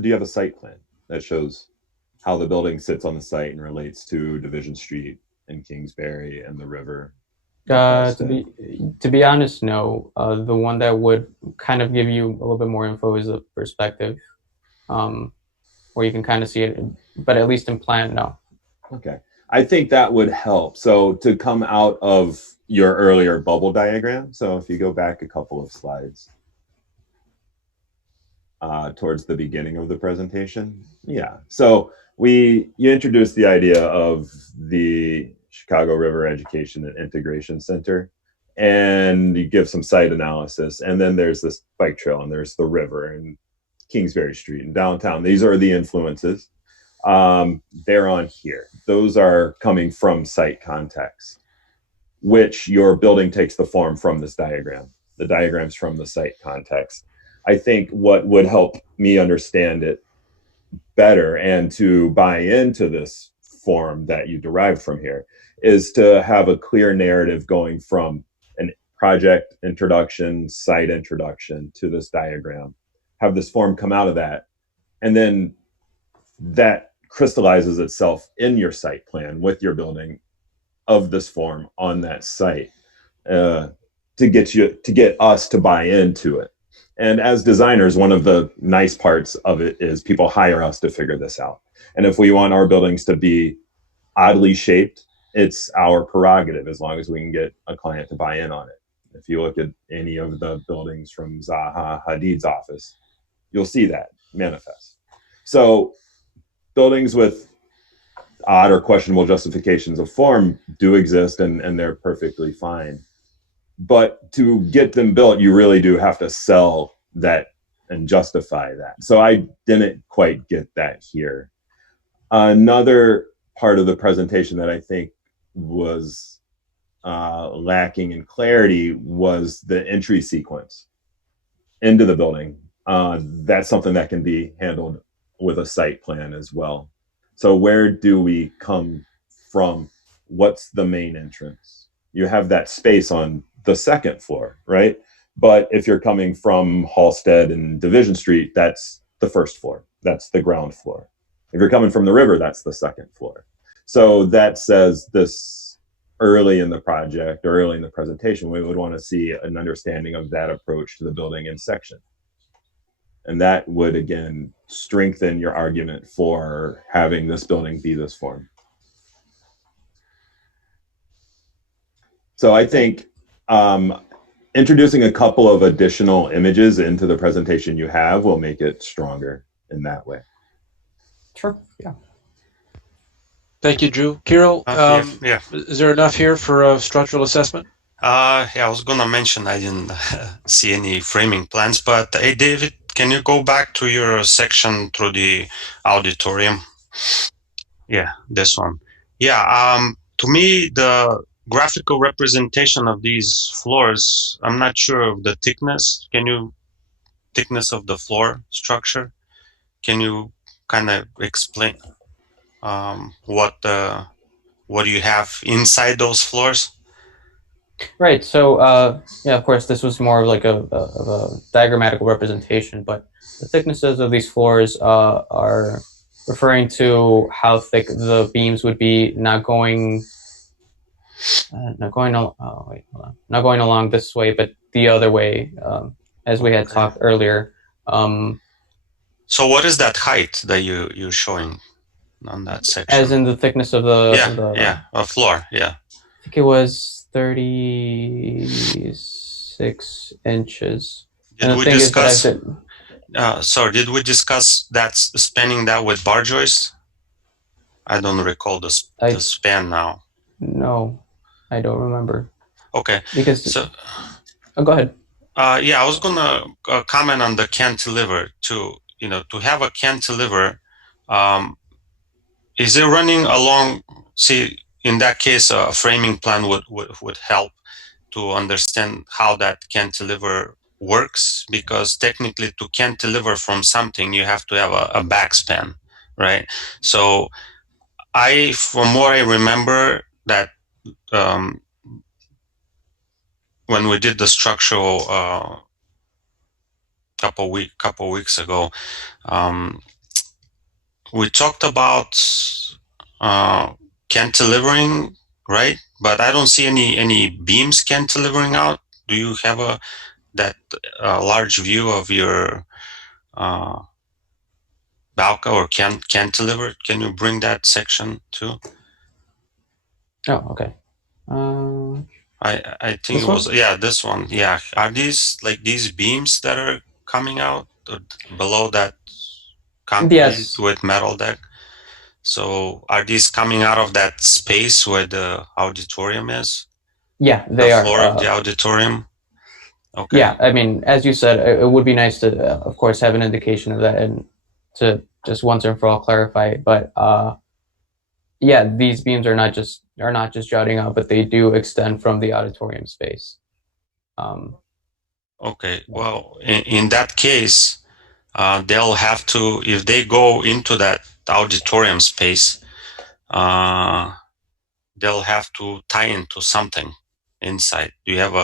Do you have a site plan that shows how the building sits on the site and relates to Division Street and Kingsbury and the river and Uh, to Halsted? be to be honest, no. The one that would kind of give you a little bit more info is the perspective, um, where you can kind of see it, but at least in plan, no. Okay. I think that would help. So to come out of your earlier bubble diagram, so if you go back a couple of slides towards the beginning of the presentation, yeah. So you introduced the idea of the Chicago River Education and Integration Center, and you give some site analysis, and then there's this bike trail, and there's the river and Kingsbury Street and downtown. These are the influences. They're on here. Those are coming from site context, which your building takes the form from this diagram. The diagram's from the site context. I think what would help me understand it better and to buy into this form that you derived from here is to have a clear narrative going from an project introduction, site introduction to this diagram. Have this form come out of that, and then that crystallizes itself in your site plan with your building of this form on that site uh, to get us to buy into it. And as designers, one of the nice parts of it is people hire us to figure this out. And if we want our buildings to be oddly shaped, it's our prerogative as long as we can get a client to buy in on it. If you look at any of the buildings from Zaha Hadid's office, you'll see that manifest. So buildings with odd or questionable justifications of form do exist, and they're perfectly fine. But to get them built, you really do have to sell that and justify that. So I didn't quite get that here. Another part of the presentation that I think was lacking in clarity was the entry sequence into the building. That's something that can be handled with a site plan as well. So where do we come from? What's the main entrance? You have that space on the second floor, right? But if you're coming from Halsted and Division Street, that's the first floor. That's the ground floor. If you're coming from the river, that's the second floor. So that says this early in the project or early in the presentation, we would want to see an understanding of that approach to the building in section. And that would, again, strengthen your argument for having this building be this form. So I think introducing a couple of additional images into the presentation you have will make it stronger in that way. Sure. Yeah. Thank you, Drew. Kirill, Yeah, yeah. is there enough here for a structural assessment? Yeah, I was gonna mention I didn't see any framing plans, but hey, David, can you go back to your section through the auditorium? Yeah, this one. Yeah, to me, the graphical representation of these floors, I'm not sure of the thickness. Thickness of the floor structure? Can you kind of explain what do you have inside those floors? Right. So, yeah, of course, this was more of like of a diagrammatical representation, but the thicknesses of these floors are referring to how thick the beams would be, not going along this way, but the other way, as we had talked earlier. So, what is that height that you're showing on that section? As in the thickness of the floor. Yeah, I think it was 36 inches. Did we discuss? Sorry, did we discuss that spanning that with bar joists? I don't recall the span now. No, I don't remember. Okay, because go ahead. Yeah, I was gonna comment on the cantilever to have a cantilever. Is it running along? See, in that case, a framing plan would help to understand how that cantilever works, because technically to cantilever from something you have to have a backspan, right? So from what I remember, that when we did the structural couple weeks ago. We talked about cantilevering, right? But I don't see any beams cantilevering out. Do you have that large view of your balca or cantilever? Can you bring that section too? Oh, okay. I think it was this one. Yeah, are these like these beams that are coming out below that concrete with metal deck? So are these coming out of that space where the auditorium is? Yeah, they are. The floor of the auditorium? Okay. Yeah, I mean, as you said, it would be nice to, of course, have an indication of that and to just once and for all clarify it. But yeah, these beams are not just jutting out, but they do extend from the auditorium space. Okay. Well, in that case, they'll have to, if they go into that auditorium space, they'll have to tie into something inside. Do you have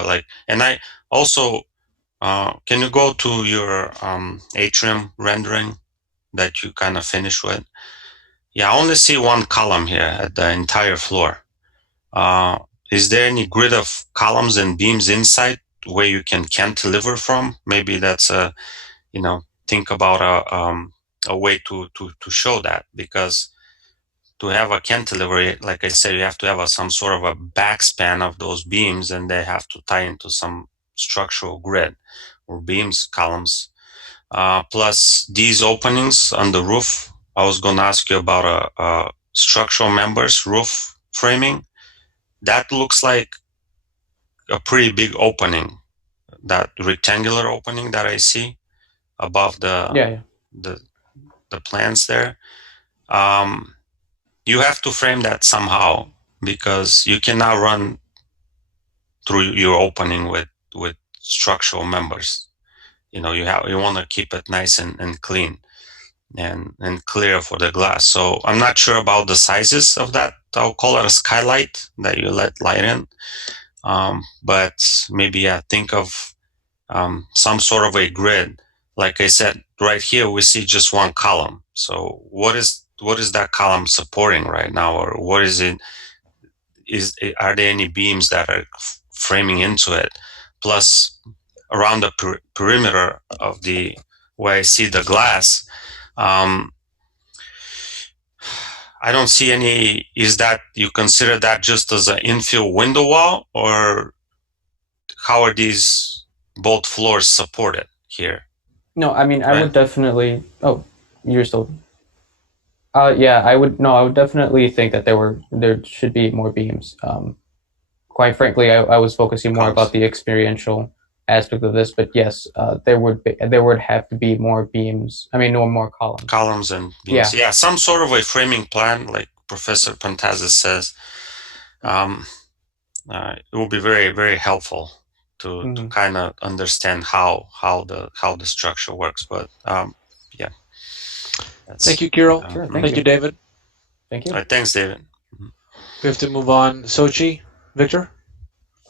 and I also, can you go to your atrium rendering that you kind of finished with? Yeah, I only see one column here at the entire floor. Is there any grid of columns and beams inside where you can cantilever from? Maybe that's think about a way to show that, because to have a cantilever, like I said, you have to have some sort of a backspan of those beams, and they have to tie into some structural grid or beams columns. Plus these openings on the roof. I was going to ask you about a structural members roof framing. That looks like a pretty big opening, that rectangular opening that I see above the plans there. You have to frame that somehow, because you cannot run through your opening with structural members. You want to keep it nice and clean and clear for the glass. So I'm not sure about the sizes of that. I'll call it a skylight that you let light in. But maybe think of some sort of a grid. Like I said, right here we see just one column. So what is that column supporting right now, or what is it? Are there any beams that are framing into it? Plus, around the perimeter of where I see the glass, I don't see any. Is that you consider that just as an infill window wall, or how are these both floors supported here? No, I mean, I would definitely. Oh, you're still. Yeah, I would. No, I would definitely think that there should be more beams. Quite frankly, I was focusing more about the experiential aspect of this, but yes, there would have to be more beams. I mean, no more columns. Columns and beams. Yeah, some sort of a framing plan, like Professor Pantazis says. It will be very, very helpful to kind of understand how the structure works. But yeah. Thank you, Kirill. Sure, thank you, David. Thank you. All right, thanks, David. We have to move on. Sochi, Victor.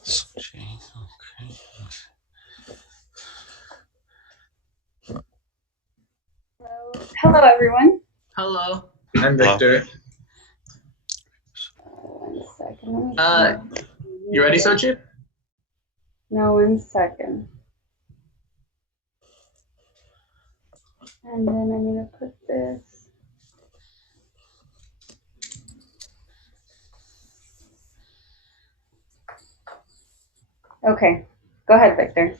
Sochi. Okay. Hello, everyone. Hello. I'm Victor. One second. You ready, Sochi? No, 1 second. And then I'm going to put this. Okay, go ahead, Victor.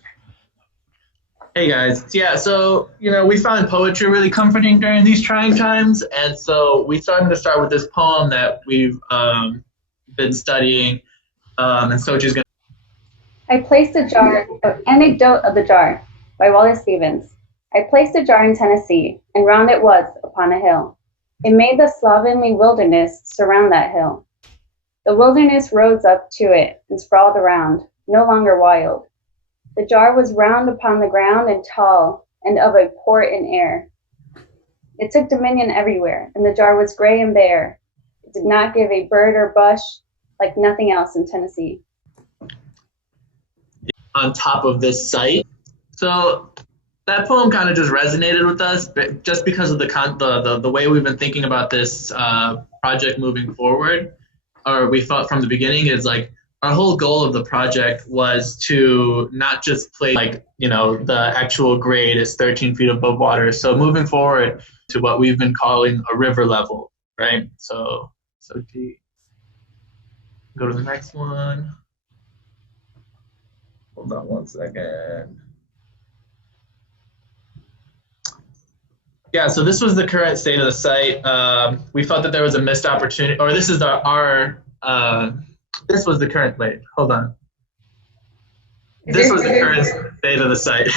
Hey guys, yeah, so, we found poetry really comforting during these trying times, and so we started to start with this poem that we've been studying, and Sochi's going to... I placed a jar, Anecdote of the Jar by Wallace Stevens. I placed a jar in Tennessee, and round it was upon a hill. It made the slovenly wilderness surround that hill. The wilderness rose up to it and sprawled around, no longer wild. The jar was round upon the ground and tall, and of a port in air. It took dominion everywhere, and the jar was gray and bare. It did not give a bird or bush like nothing else in Tennessee. On top of this site. So that poem kind of just resonated with us, but just because of the way we've been thinking about this project moving forward, or we thought from the beginning is like our whole goal of the project was to not just play like the actual grade is 13 feet above water. So moving forward to what we've been calling a river level, right? So go to the next one. Hold on one second. Yeah, so this was the current state of the site. We felt that there was a missed opportunity, or this is this was the current, wait, hold on. This was the current state of the site.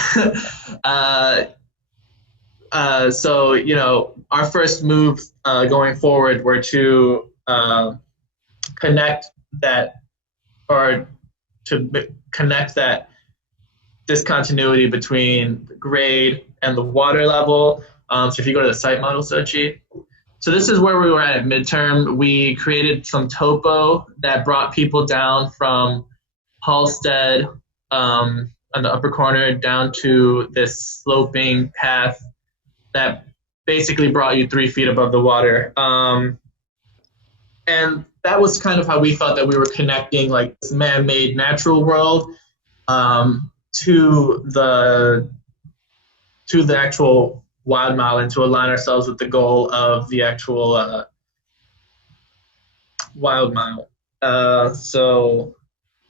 So, our first moves going forward were to connect that, or to connect that discontinuity between the grade and the water level. So if you go to the site model, Sochi. So this is where we were at midterm. We created some topo that brought people down from Halstead on the upper corner down to this sloping path that basically brought you 3 feet above the water. And that was kind of how we thought that we were connecting like this man-made natural world to the actual wild mile, and to align ourselves with the goal of the actual wild mile. So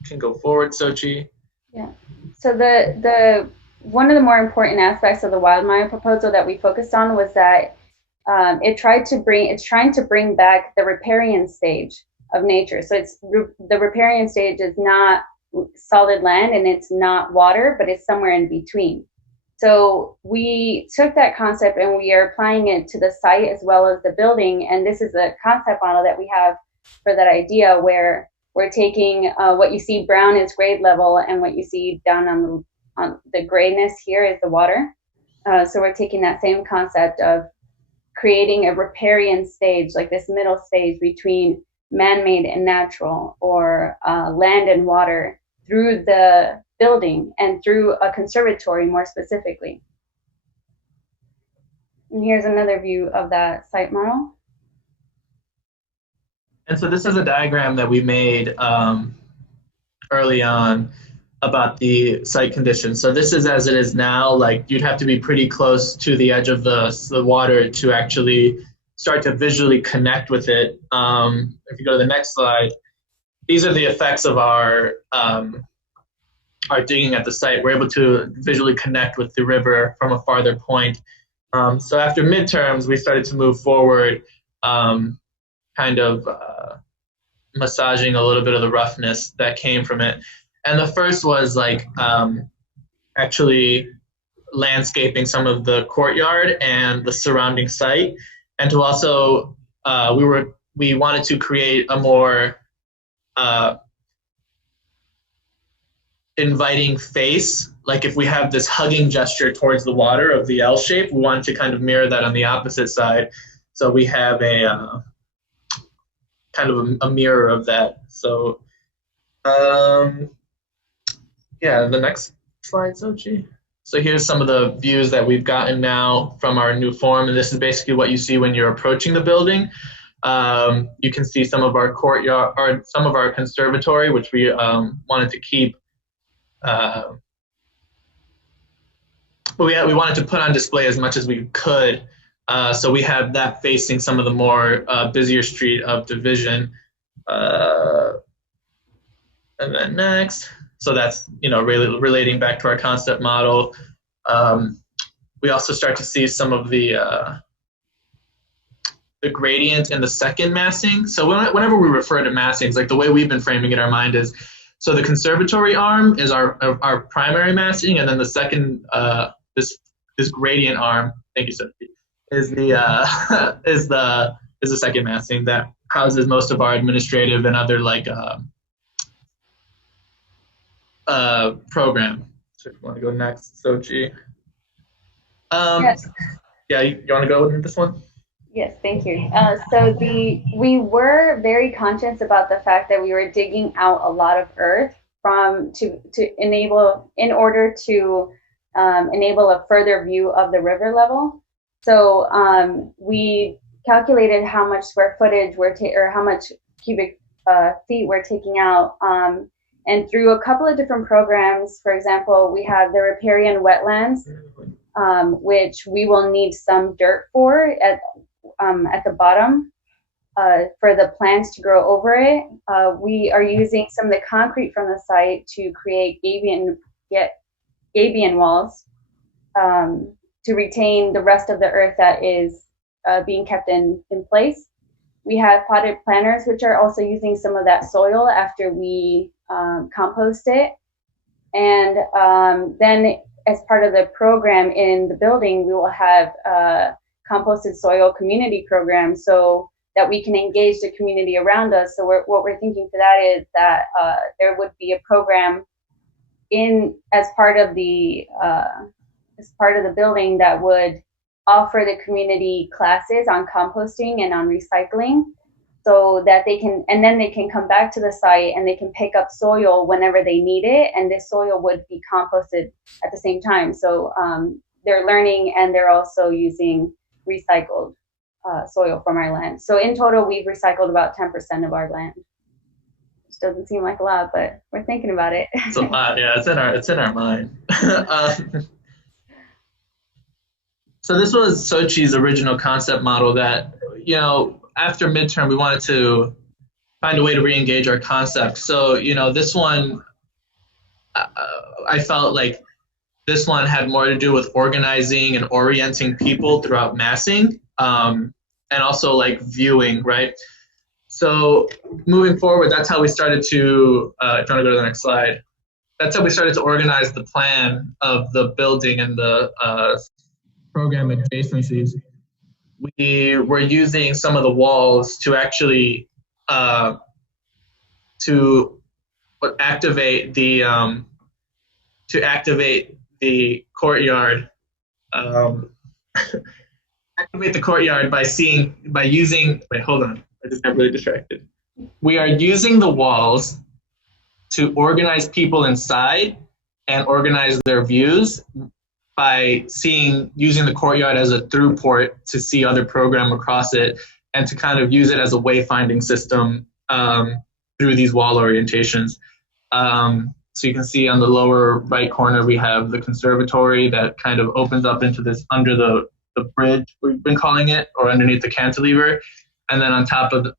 you can go forward, Sochi. Yeah. So the one of the more important aspects of the wild mile proposal that we focused on was that it's trying to bring back the riparian stage of nature. So the riparian stage is not solid land and it's not water, but it's somewhere in between. So we took that concept and we are applying it to the site as well as the building. And this is a concept model that we have for that idea, where we're taking what you see brown is grade level, and what you see down on the grayness here is the water. So we're taking that same concept of creating a riparian stage, like this middle stage between man-made and natural, or land and water, through the building and through a conservatory more specifically. And here's another view of that site model. And so this is a diagram that we made early on about the site conditions. So this is as it is now. Like, you'd have to be pretty close to the edge of the water to actually start to visually connect with it. If you go to the next slide, these are the effects of our digging at the site. We're able to visually connect with the river from a farther point. So after midterms, we started to move forward, kind of massaging a little bit of the roughness that came from it. And the first was like actually landscaping some of the courtyard and the surrounding site, and to also we wanted to create a more inviting face. Like, if we have this hugging gesture towards the water of the L shape, we wanted to kind of mirror that on the opposite side. So we have a kind of a mirror of that. So yeah, the next slide, Sochi. So here's some of the views that we've gotten now from our new form, and this is basically what you see when you're approaching the building. You can see some of our courtyard, or some of our conservatory, which we wanted to keep. But we wanted to put on display as much as we could. So we have that facing some of the more busier street of Division. And then next, so that's really relating back to our concept model. We also start to see some of the gradient in the second massing. So whenever we refer to massings, like the way we've been framing it in our mind is, so the conservatory arm is our primary massing, and then the second this gradient arm, thank you, Sophie, is the second massing that houses most of our administrative and other like program. So if you want to go next, Sochi. Yes. Yeah, you want to go with this one? Yes, thank you. So we were very conscious about the fact that we were digging out a lot of earth in order to enable a further view of the river level. So we calculated how much square footage or how much cubic feet we're taking out. And through a couple of different programs, for example, we have the riparian wetlands, which we will need some dirt for at the bottom for the plants to grow over it. We are using some of the concrete from the site to create gabion walls to retain the rest of the earth that is being kept in place. We have potted planters, which are also using some of that soil after we compost it. And then as part of the program in the building, we will have a composted soil community program so that we can engage the community around us. So what we're thinking for that is that there would be a program as part of the building that would offer the community classes on composting and on recycling, so that they can come back to the site and they can pick up soil whenever they need it, and this soil would be composted at the same time. So they're learning and they're also using recycled soil from our land. So in total, we've recycled about 10% of our land, which doesn't seem like a lot, but we're thinking about it. It's a lot, yeah. It's in our mind. So this was Sochi's original concept model that, after midterm, we wanted to find a way to re-engage our concept. So, this one, I felt like this one had more to do with organizing and orienting people throughout massing, and also like viewing, right? So moving forward, that's how we started to, if you want to go to the next slide, that's how we started to organize the plan of the building and the program adjacencies. We were using some of the walls to actually to activate the courtyard. Activate the courtyard by using. Wait, hold on. I just got really distracted. We are using the walls to organize people inside and organize their views by using the courtyard as a through port to see other program across it, and to kind of use it as a wayfinding system through these wall orientations. So you can see on the lower right corner, we have the conservatory that kind of opens up into this under the bridge, we've been calling it, or underneath the cantilever. And then on top of,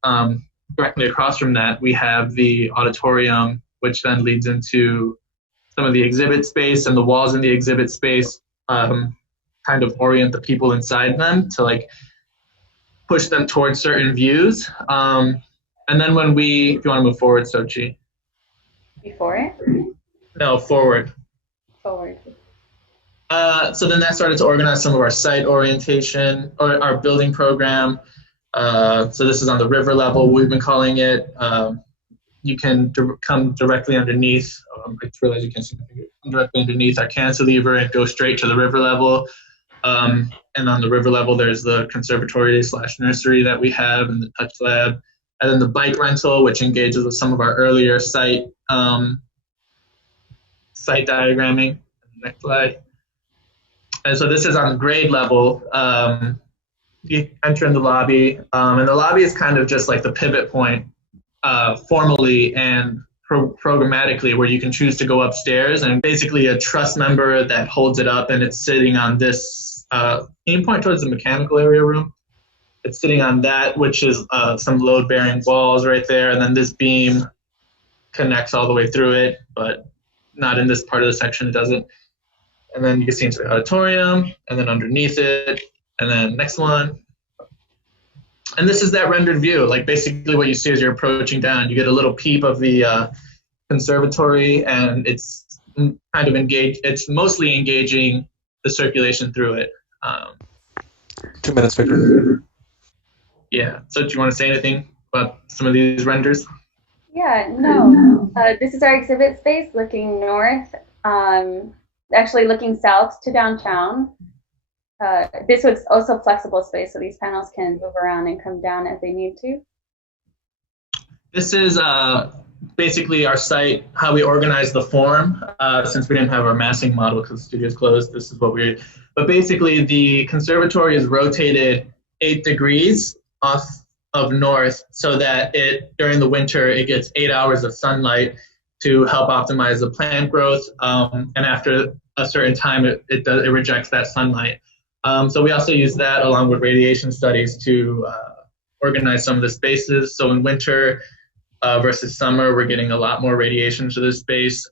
directly across from that, we have the auditorium, which then leads into some of the exhibit space, and the walls in the exhibit space kind of orient the people inside them to like push them towards certain views. And then if you want to move forward, Sochi. Before it? No, forward. Forward. So then that started to organize some of our site orientation or our building program. So this is on the river level, we've been calling it. You can come directly underneath. I just realized you can't see my finger. Come directly underneath our cantilever and go straight to the river level. And on the river level, there's the conservatory / nursery that we have, and the touch lab, and then the bike rental, which engages with some of our earlier site diagramming. Next slide. And so this is on the grade level. You enter in the lobby, and the lobby is kind of just like the pivot point, formally and programmatically, where you can choose to go upstairs, and basically a truss member that holds it up, and it's sitting on this. Can you point towards the mechanical area room? It's sitting on that, which is some load-bearing walls right there, and then this beam connects all the way through it, but not in this part of the section, it doesn't. And then you can see into the auditorium, and then underneath it, and then next one. And this is that rendered view. Like basically what you see as you're approaching down, you get a little peep of the conservatory, and it's kind of it's mostly engaging the circulation through it. 2 minutes, Victor. Yeah. So do you want to say anything about some of these renders? Yeah, no. This is our exhibit space looking north, actually looking south to downtown. This was also flexible space, so these panels can move around and come down as they need to. This is basically our site, how we organize the form, since we didn't have our massing model because the studio's closed, this is what we, but basically the conservatory is rotated 8 degrees off of north so that during the winter, it gets 8 hours of sunlight to help optimize the plant growth. And after a certain time, it rejects that sunlight. So we also use that along with radiation studies to organize some of the spaces. So in winter versus summer, we're getting a lot more radiation to this space,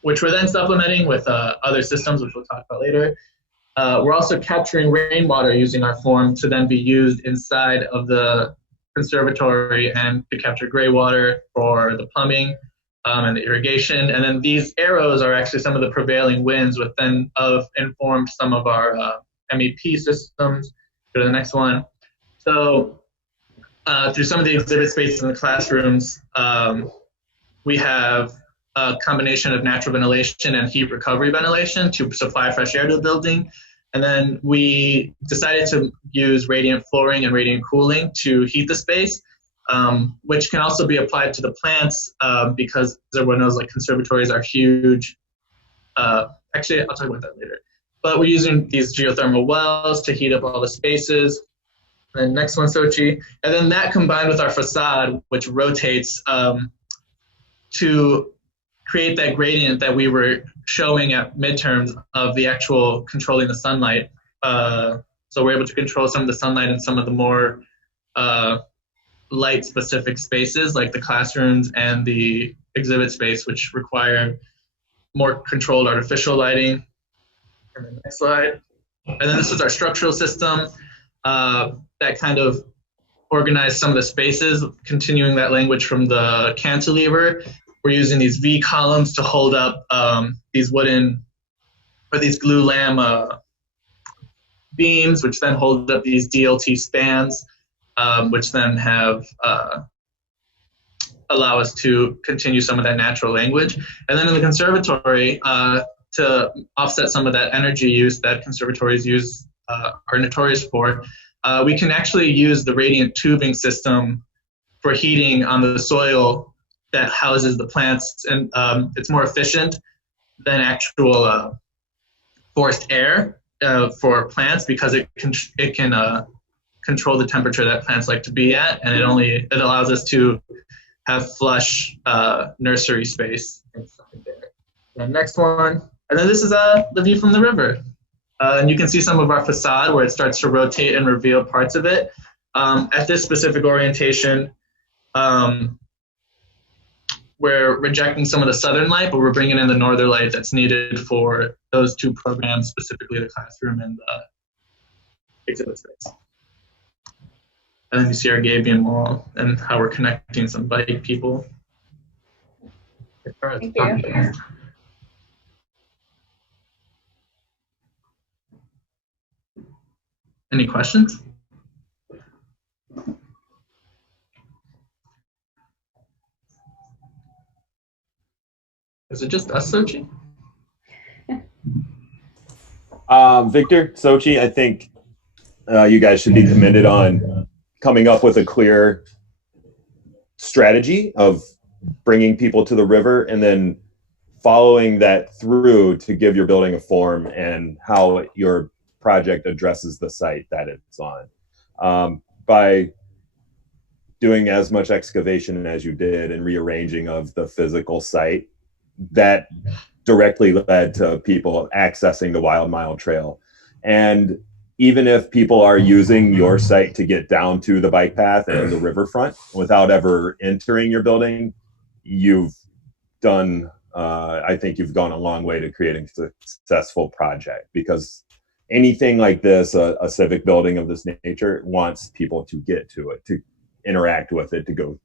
which we're then supplementing with other systems, which we'll talk about later. We're also capturing rainwater using our form to then be used inside of the conservatory and to capture gray water for the plumbing and the irrigation. And then these arrows are actually some of the prevailing winds, which then informed some of our MEP systems. Go to the next one. So through some of the exhibit spaces in the classrooms, we have a combination of natural ventilation and heat recovery ventilation to supply fresh air to the building. And then we decided to use radiant flooring and radiant cooling to heat the space, which can also be applied to the plants because as everyone knows, like conservatories are huge. Actually, I'll talk about that later. But we're using these geothermal wells to heat up all the spaces. And then next one, Sochi. And then that combined with our facade, which rotates to create that gradient that we were showing at midterms of the actual controlling the sunlight. So we're able to control some of the sunlight in some of the more light-specific spaces, like the classrooms and the exhibit space, which require more controlled artificial lighting. And then next slide. And then this is our structural system that kind of organized some of the spaces, continuing that language from the cantilever. We're using these V columns to hold up these wooden or these glue lam beams, which then hold up these DLT spans, which then have allow us to continue some of that natural language. And then in the conservatory, to offset some of that energy use that conservatories are notorious for, we can actually use the radiant tubing system for heating on the soil that houses the plants, and it's more efficient than actual forced air for plants because it can control the temperature that plants like to be at, and it allows us to have flush nursery space inside there. And next one, and then this is the view from the river. And you can see some of our facade where it starts to rotate and reveal parts of it. At this specific orientation, we're rejecting some of the southern light, but we're bringing in the northern light that's needed for those two programs, specifically the classroom and the exhibit space. And then you see our Gabion wall and how we're connecting some bike people. Thank you. Any questions? Is it just us, Sochi? Victor, Sochi, I think you guys should be commended on coming up with a clear strategy of bringing people to the river and then following that through to give your building a form and how your project addresses the site that it's on. By doing as much excavation as you did and rearranging of the physical site, that directly led to people accessing the Wild Mile Trail. And even if people are using your site to get down to the bike path and the riverfront without ever entering your building, you've done, I think you've gone a long way to creating a successful project, because anything like this, a civic building of this nature, wants people to get to it, to interact with it, to go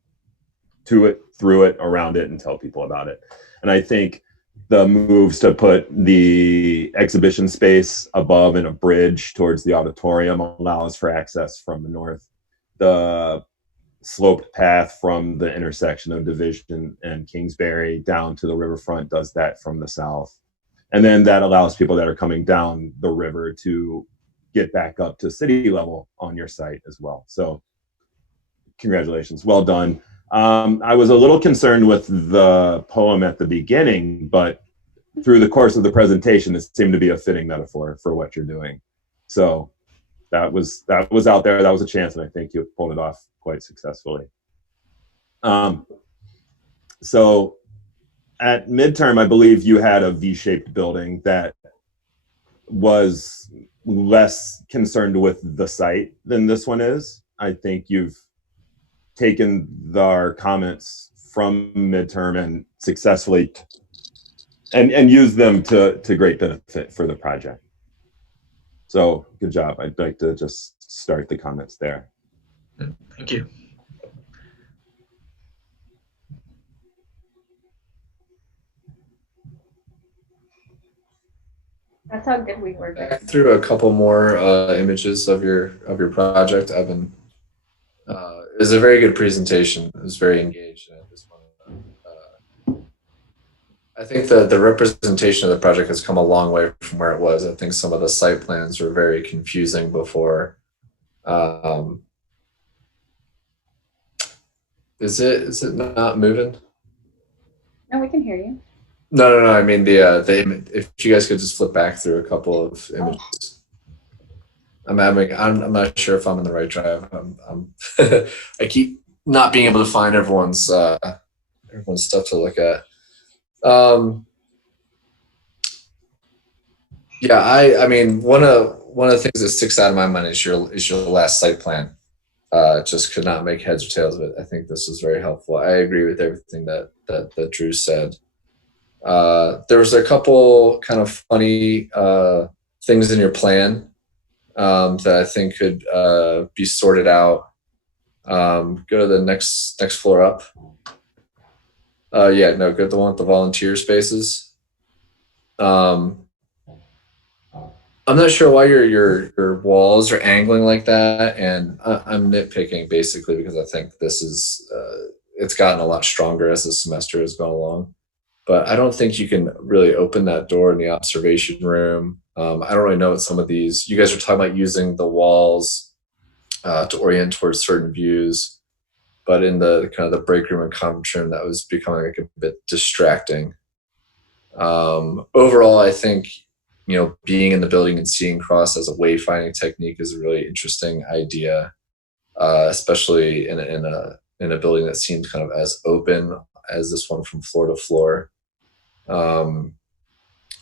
to it, through it, around it, and tell people about it. And I think the moves to put the exhibition space above in a bridge towards the auditorium allows for access from the north. The sloped path from the intersection of Division and Kingsbury down to the riverfront does that from the south. And then that allows people that are coming down the river to get back up to city level on your site as well. So congratulations, well done. I was a little concerned with the poem at the beginning, but through the course of the presentation, it seemed to be a fitting metaphor for what you're doing. So that was out there. That was a chance, and I think you pulled it off quite successfully. So at midterm, I believe you had a V-shaped building that was less concerned with the site than this one is. I think you've taken our comments from midterm and successfully and used them to great benefit for the project. So good job. I'd like to just start the comments there. Thank you. That's how good we were. Back through a couple more images of your project. I've been. It was a very good presentation. It was very engaged. And I just want I think the representation of the project has come a long way from where it was. I think some of the site plans were very confusing before. Is it not moving? No, we can hear you. No. I mean the if you guys could just flip back through a couple of images. I'm not sure if I'm in the right drive. I keep not being able to find everyone's stuff to look at. Yeah, I mean one of the things that sticks out of my mind is your last site plan. Just could not make heads or tails of it. I think this was very helpful. I agree with everything that Drew said. There was a couple kind of funny things in your plan that I think could be sorted out. Go to the next floor up. Go to the one with the volunteer spaces. I'm not sure why your walls are angling like that, and I'm nitpicking basically because I think this is it's gotten a lot stronger as the semester has gone along. But I don't think you can really open that door in the observation room. I don't really know what some of these. You guys are talking about using the walls to orient towards certain views, but in the kind of the break room and conference room, that was becoming like a bit distracting. Overall, I think being in the building and seeing cross as a wayfinding technique is a really interesting idea, especially in a building that seems kind of as open as this one from floor to floor.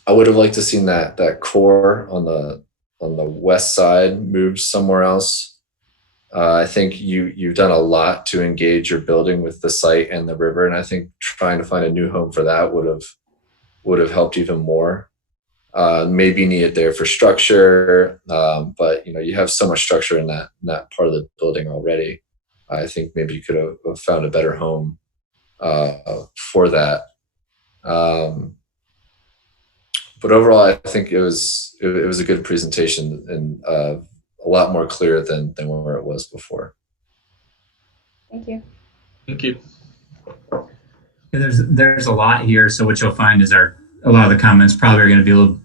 I would have liked to seen that core on the west side moved somewhere else. I think you've done a lot to engage your building with the site and the river, and I think trying to find a new home for that would have helped even more. Maybe needed there for structure, but you have so much structure in that part of the building already. I think maybe you could have found a better home for that. But overall, I think it was a good presentation and a lot more clear than where it was before. Thank you. Thank you. There's a lot here, so what you'll find is a lot of the comments probably are going to be a little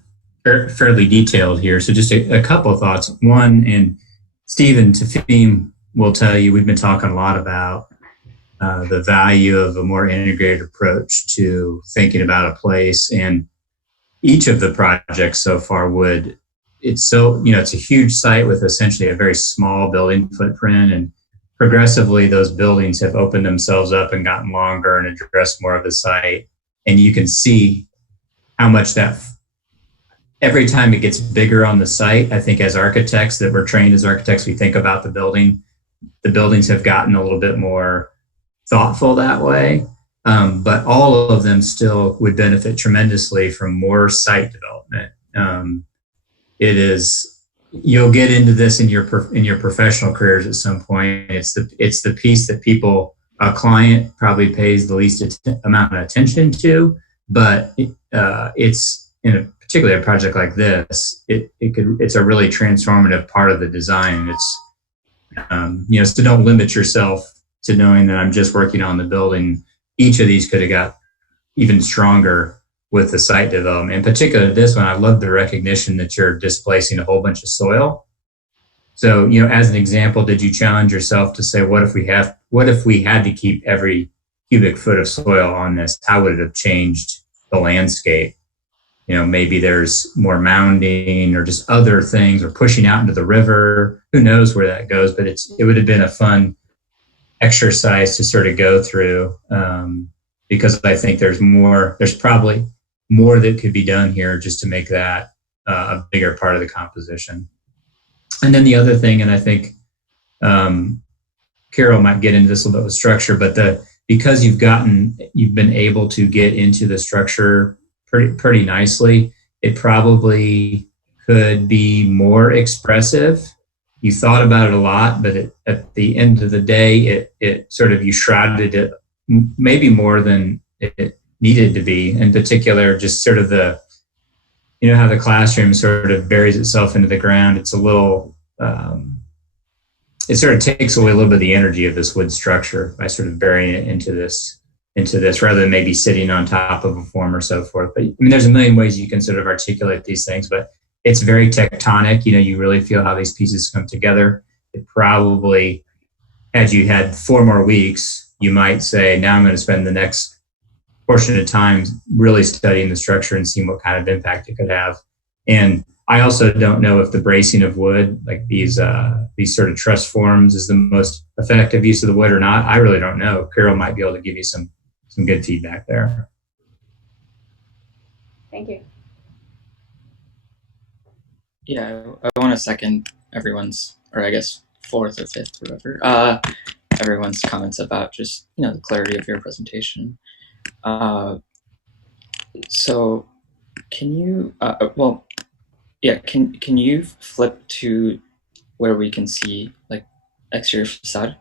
fairly detailed here. So just a couple of thoughts. One, and Stephen Tafim will tell you, we've been talking a lot about the value of a more integrated approach to thinking about a place, and each of the projects so far it's a huge site with essentially a very small building footprint, and progressively those buildings have opened themselves up and gotten longer and addressed more of the site. And you can see how much that every time it gets bigger on the site, I think as architects that we're trained as architects, we think about the buildings have gotten a little bit more thoughtful that way. But all of them still would benefit tremendously from more site development. You'll get into this in your professional careers at some point. It's the piece that a client probably pays the least amount of attention to, but it's particularly a project like this, it's a really transformative part of the design. So don't limit yourself to knowing that I'm just working on the building. Each of these could have got even stronger with the site development. In particular, this one, I love the recognition that you're displacing a whole bunch of soil. So, you know, as an example, did you challenge yourself to say, what if we had to keep every cubic foot of soil on this? How would it have changed the landscape? You know, maybe there's more mounding or just other things, or pushing out into the river. Who knows where that goes? But it would have been a fun exercise to sort of go through, because I think there's probably more that could be done here just to make that a bigger part of the composition. And then the other thing, and I think Carol might get into this a little bit with structure, but because you've been able to get into the structure pretty nicely, it probably could be more expressive. You thought about it a lot, but at the end of the day, it sort of, you shrouded it maybe more than it needed to be. In particular, just sort of you know how the classroom sort of buries itself into the ground. It's a little, it sort of takes away a little bit of the energy of this wood structure by sort of burying it into this rather than maybe sitting on top of a form or so forth. But I mean, there's a million ways you can sort of articulate these things, but it's very tectonic. You know, you really feel how these pieces come together. It probably, had you had 4 more weeks, you might say, now I'm going to spend the next portion of time really studying the structure and seeing what kind of impact it could have. And I also don't know if the bracing of wood, like these sort of truss forms, is the most effective use of the wood or not. I really don't know. Carol might be able to give you some good feedback there. Thank you. Yeah, I want to second everyone's, or I guess 4th or 5th, whatever, everyone's comments about just, you know, the clarity of your presentation. So can you, can you flip to where we can see like exterior facade?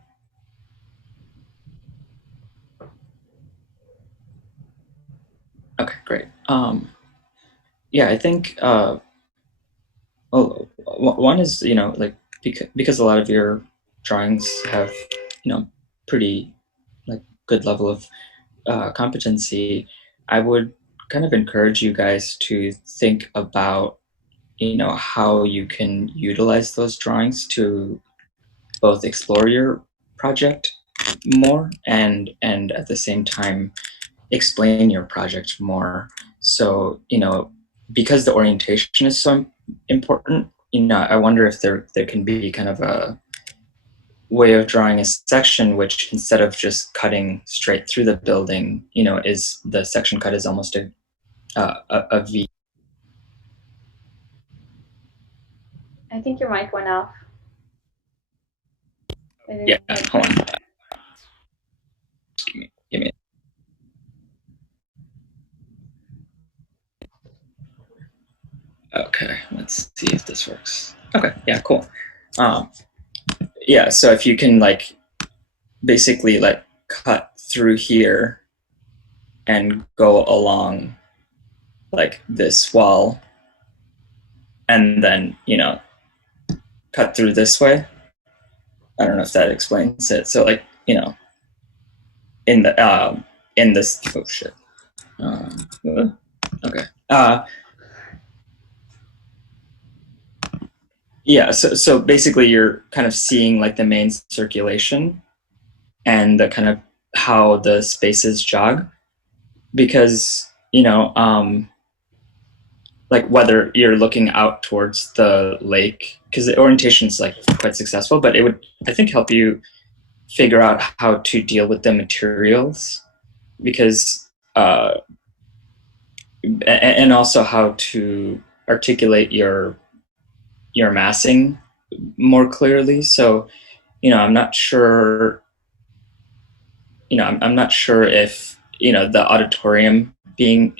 Okay, great. Yeah, I think, well, one is, you know, like, because a lot of your drawings have, you know, pretty like good level of competency, I would kind of encourage you guys to think about, you know, how you can utilize those drawings to both explore your project more and at the same time explain your project more. So, you know, because the orientation is so important, you know, I wonder if there can be kind of a way of drawing a section which, instead of just cutting straight through the building, you know, is the section cut is almost a V. I think your mic went off. Yeah, hold on. Give me. Okay, let's see if this works. Okay, yeah, cool. Yeah, so if you can like basically like cut through here and go along like this wall, and then, you know, cut through this way. I don't know if that explains it. So like, you know, in this, oh shit. Okay. Yeah, so basically you're kind of seeing like the main circulation and the kind of how the spaces jog, because, you know, like whether you're looking out towards the lake, because the orientation is like quite successful, but it would, I think, help you figure out how to deal with the materials, because and also how to articulate your massing more clearly. So, you know, I'm not sure, you know, I'm not sure if, you know, the auditorium being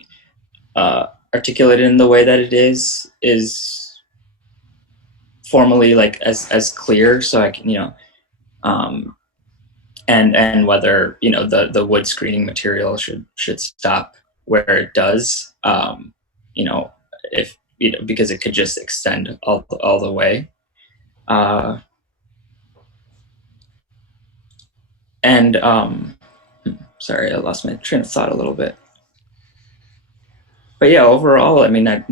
articulated in the way that it is formally like as clear, so I can, you know, and whether, you know, the wood screening material should stop where it does, you know, if, you know, because it could just extend all the way. And sorry, I lost my train of thought a little bit. But yeah, overall, I mean, I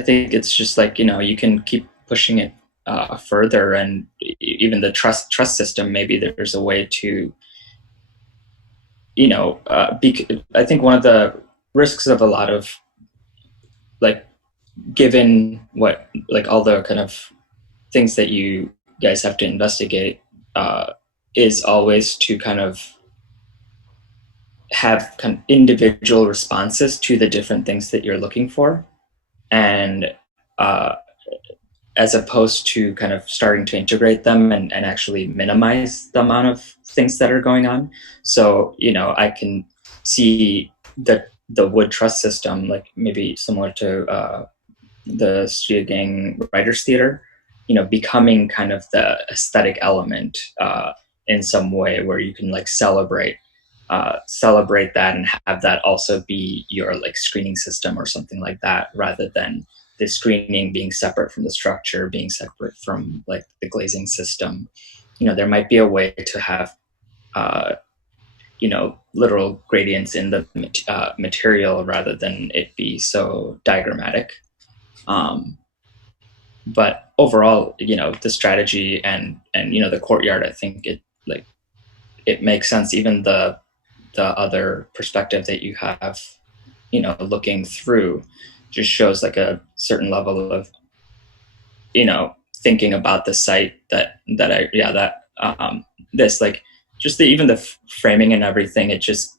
think it's just like, you know, you can keep pushing it further, and even the trust system, maybe there's a way to, I think one of the risks of a lot of, like, given what, like, all the kind of things that you guys have to investigate, is always to kind of have kind of individual responses to the different things that you're looking for, and as opposed to kind of starting to integrate them and actually minimize the amount of things that are going on. So, I can see the wood truss system, like maybe similar to the Studio Gang Writers Theater, becoming kind of the aesthetic element in some way, where you can like celebrate that and have that also be your like screening system or something like that, rather than the screening being separate from the structure, being separate from like the glazing system. There might be a way to have literal gradients in the material rather than it be so diagrammatic. But overall, the strategy and the courtyard, I think it makes sense. Even the other perspective that you have, looking through, just shows like a certain level of, thinking about the site this, like, just even the framing and everything, it just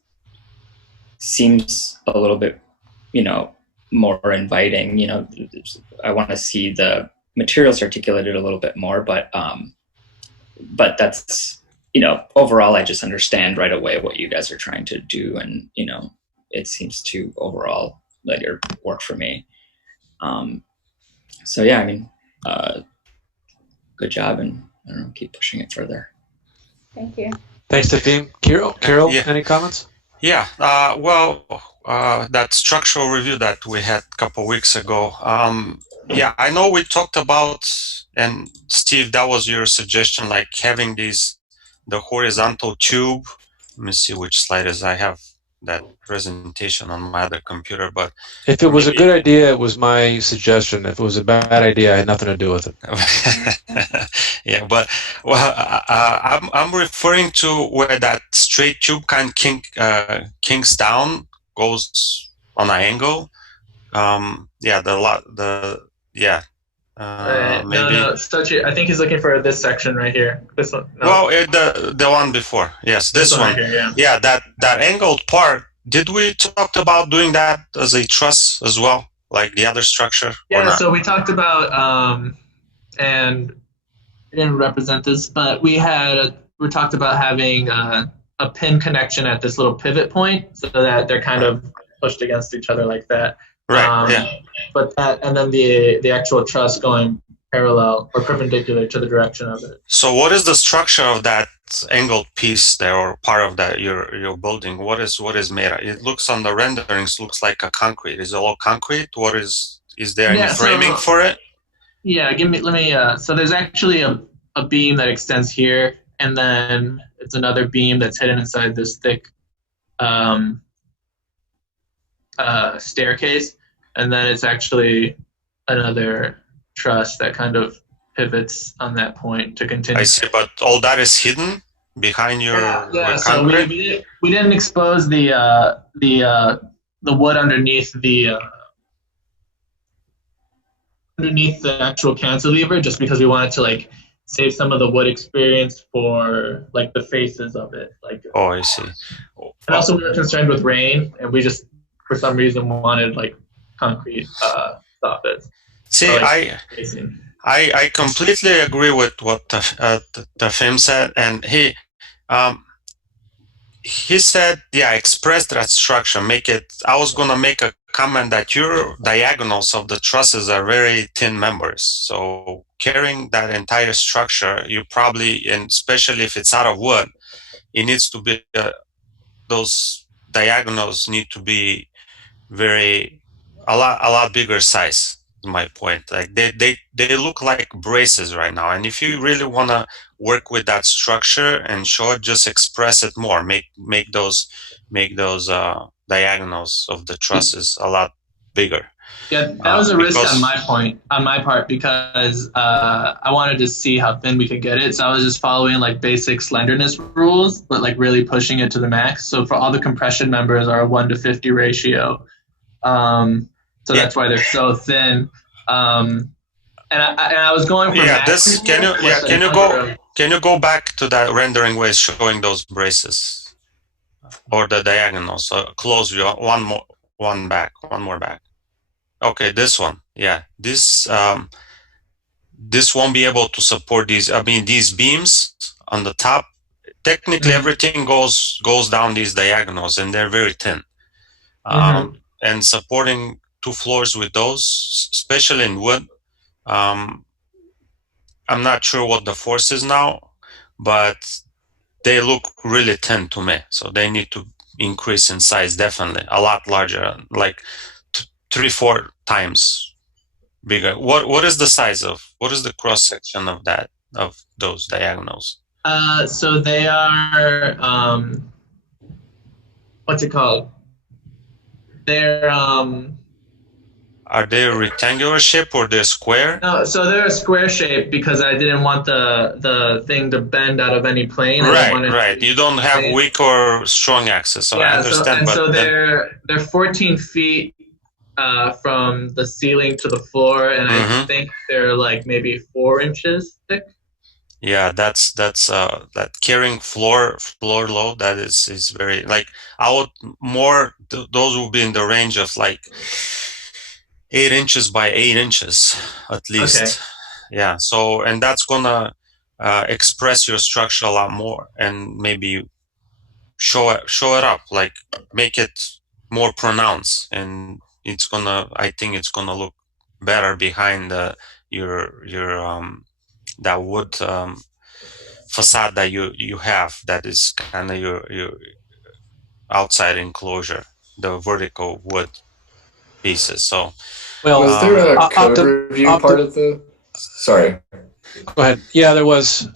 seems a little bit, more inviting. I want to see the materials articulated a little bit more, but that's, overall, I just understand right away what you guys are trying to do, and it seems to overall let it work for me. So yeah, I mean, good job, and I don't know, keep pushing it further. Thank you. Thanks, Tafim. Carol, Yeah. any comments? Yeah, that structural review that we had a couple weeks ago. Yeah, I know we talked about, and Steve, that was your suggestion, like having the horizontal tube. Let me see which slide is. I have that presentation on my other computer, but if it was a good idea, it was my suggestion. If it was a bad idea, I had nothing to do with it. Yeah, but I'm referring to where that straight tube kind of kinks down, goes on an angle. Yeah, maybe. No, Sochi, I think he's looking for this section right here. This one. No. Well, the one before. Yes, this one. Right here, yeah, that angled part. Did we talk about doing that as a truss as well, like the other structure? Yeah. So we talked about, and I didn't represent this, but we talked about having a pin connection at this little pivot point, so that they're kind of pushed against each other like that. Right. Yeah. But that, and then the actual truss going parallel or perpendicular to the direction of it. So what is the structure of that angled piece there, or part of that you're building? What is made of? It looks on the renderings looks like a concrete. Is it all concrete? What is there any framing for it? Yeah, let me. So there's actually a beam that extends here, and then it's another beam that's hidden inside this thick staircase, and then it's actually another truss that kind of pivots on that point to continue. I see, but all that is hidden behind your concrete? So we didn't expose the wood underneath the actual cantilever, just because we wanted to like save some of the wood experience for like the faces of it. Like, oh, I see. And also we were concerned with rain, and we just for some reason wanted like concrete soffits. See, I completely agree with what Tafim said, and he said, yeah, express that structure, make it. I was gonna make a comment that your diagonals of the trusses are very thin members, so carrying that entire structure, you probably, and especially if it's out of wood, it needs to be those diagonals need to be a lot bigger size. My point, like they look like braces right now, and if you really want to work with that structure and show it, just express it more, make those diagonals of the trusses a lot bigger. Yeah, that was a risk because on my part, because I wanted to see how thin we could get it. So I was just following like basic slenderness rules, but like really pushing it to the max. So for all the compression members are a 1:50 ratio. So Yeah. that's why they're so thin. And I was going for this can you go back to that rendering where it's showing those braces or the diagonal? So close you one more back. Okay, this one. Yeah, this won't be able to support these. I mean, these beams on the top. Technically, everything goes down these diagonals, and they're very thin. And supporting 2 floors with those, especially in wood, I'm not sure what the force is now, but they look really thin to me. So they need to increase in size, definitely a lot larger, like 3-4 times bigger. What is the size of? What is the cross section of those diagonals? So they are what's it called? They're Are they a rectangular shape or they're square? no, so they're a square shape because I didn't want the thing to bend out of any plane. Right. You don't have weak or strong axis, so I understand. So they're 14 feet from the ceiling to the floor, and I think they're like maybe 4 inches thick. Yeah, that's that carrying floor load. That is very, like, I would those will be in the range of like 8 inches by 8 inches at least. Okay. Yeah. So, and that's gonna express your structure a lot more, and maybe show it up, like make it more pronounced, and I think it's gonna look better behind your that wood facade that you have, that is kind of your outside enclosure, the vertical wood pieces. So was there a code review part of the? Sorry. Go ahead. Yeah, there was.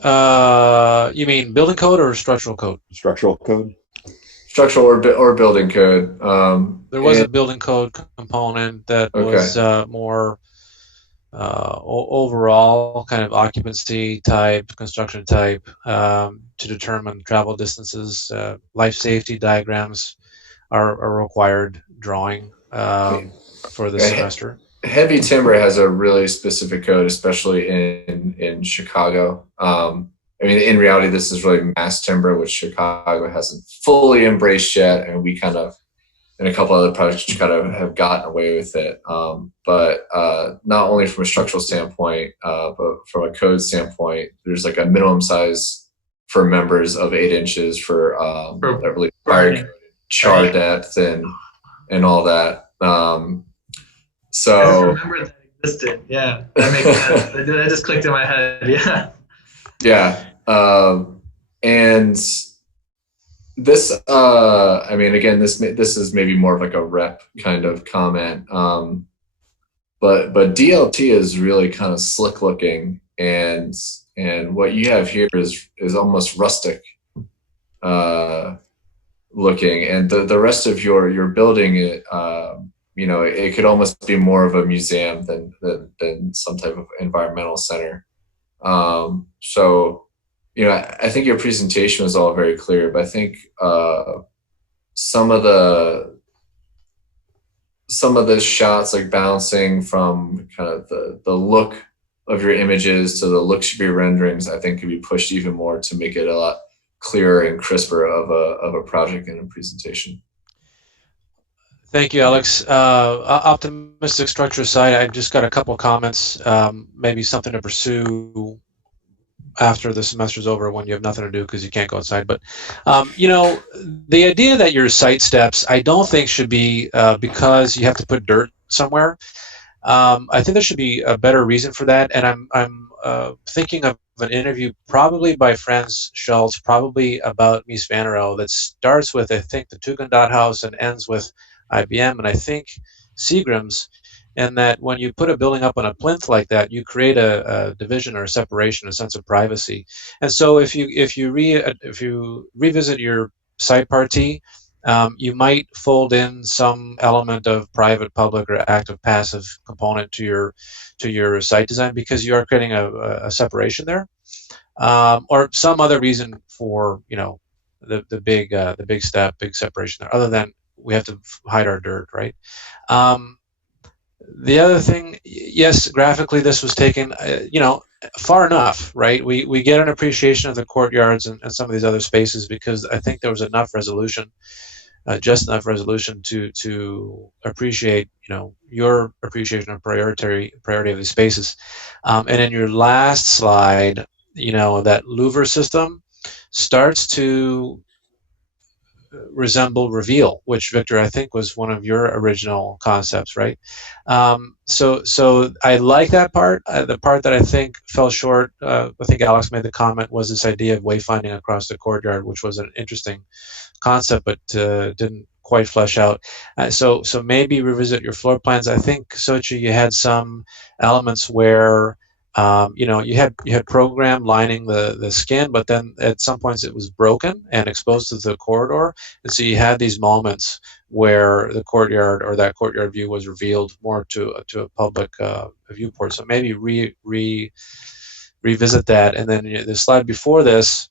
You mean building code or structural code? Structural code. Structural or building code. There was a building code component that was more overall kind of occupancy type, construction type, to determine travel distances. Life safety diagrams are a required drawing for the semester. Heavy timber has a really specific code, especially in Chicago. I mean, in reality, this is really mass timber, which Chicago hasn't fully embraced yet, and we kind of, in a couple other projects, kind of have gotten away with it. But not only from a structural standpoint, but from a code standpoint, there's like a minimum size for members of 8 inches for that really required char depth and all that. So I just remembered that existed. Yeah, that makes sense. That just clicked in my head. Yeah. Yeah. And this, I mean, again, this is maybe more of like a rep kind of comment. But DLT is really kind of slick looking, and what you have here is almost rustic looking, and the rest of your building, you know, it could almost be more of a museum than some type of environmental center. So, you know, I think your presentation was all very clear, but I think some of the shots, like bouncing from kind of the look of your images to the looks of your renderings, I think could be pushed even more to make it a lot clearer and crisper of a project and a presentation. Thank you, Alex. Optimistic structure side, I've just got a couple of comments, maybe something to pursue after the semester's over when you have nothing to do because you can't go outside. But, you know, the idea that your site steps, I don't think should be because you have to put dirt somewhere. I think there should be a better reason for that. And I'm thinking of an interview probably by Franz Schultz, probably about Mies van der Rohe, that starts with, I think, the Tugendhat House and ends with IBM, and I think Seagram's, and that when you put a building up on a plinth like that, you create a division or a separation, a sense of privacy. And so if you revisit your site party, You might fold in some element of private, public, or active, passive component to your site design because you are creating a separation there, or some other reason for the big step, big separation there, other than we have to hide our dirt, right? The other thing, yes, graphically this was taken, far enough, right? We get an appreciation of the courtyards and some of these other spaces because I think there was enough resolution, just enough resolution to appreciate, your appreciation of priority of these spaces. And in your last slide, that louver system starts to resemble reveal, which Victor, I think, was one of your original concepts, right? So I like that part. The part that I think fell short, I think Alex made the comment, was this idea of wayfinding across the courtyard, which was an interesting concept, but didn't quite flesh out. So maybe revisit your floor plans. I think, Sochi, you had some elements where you had program lining the skin, but then at some points it was broken and exposed to the corridor, and so you had these moments where the courtyard or that courtyard view was revealed more to a public viewport. So maybe revisit that. And then the slide before this,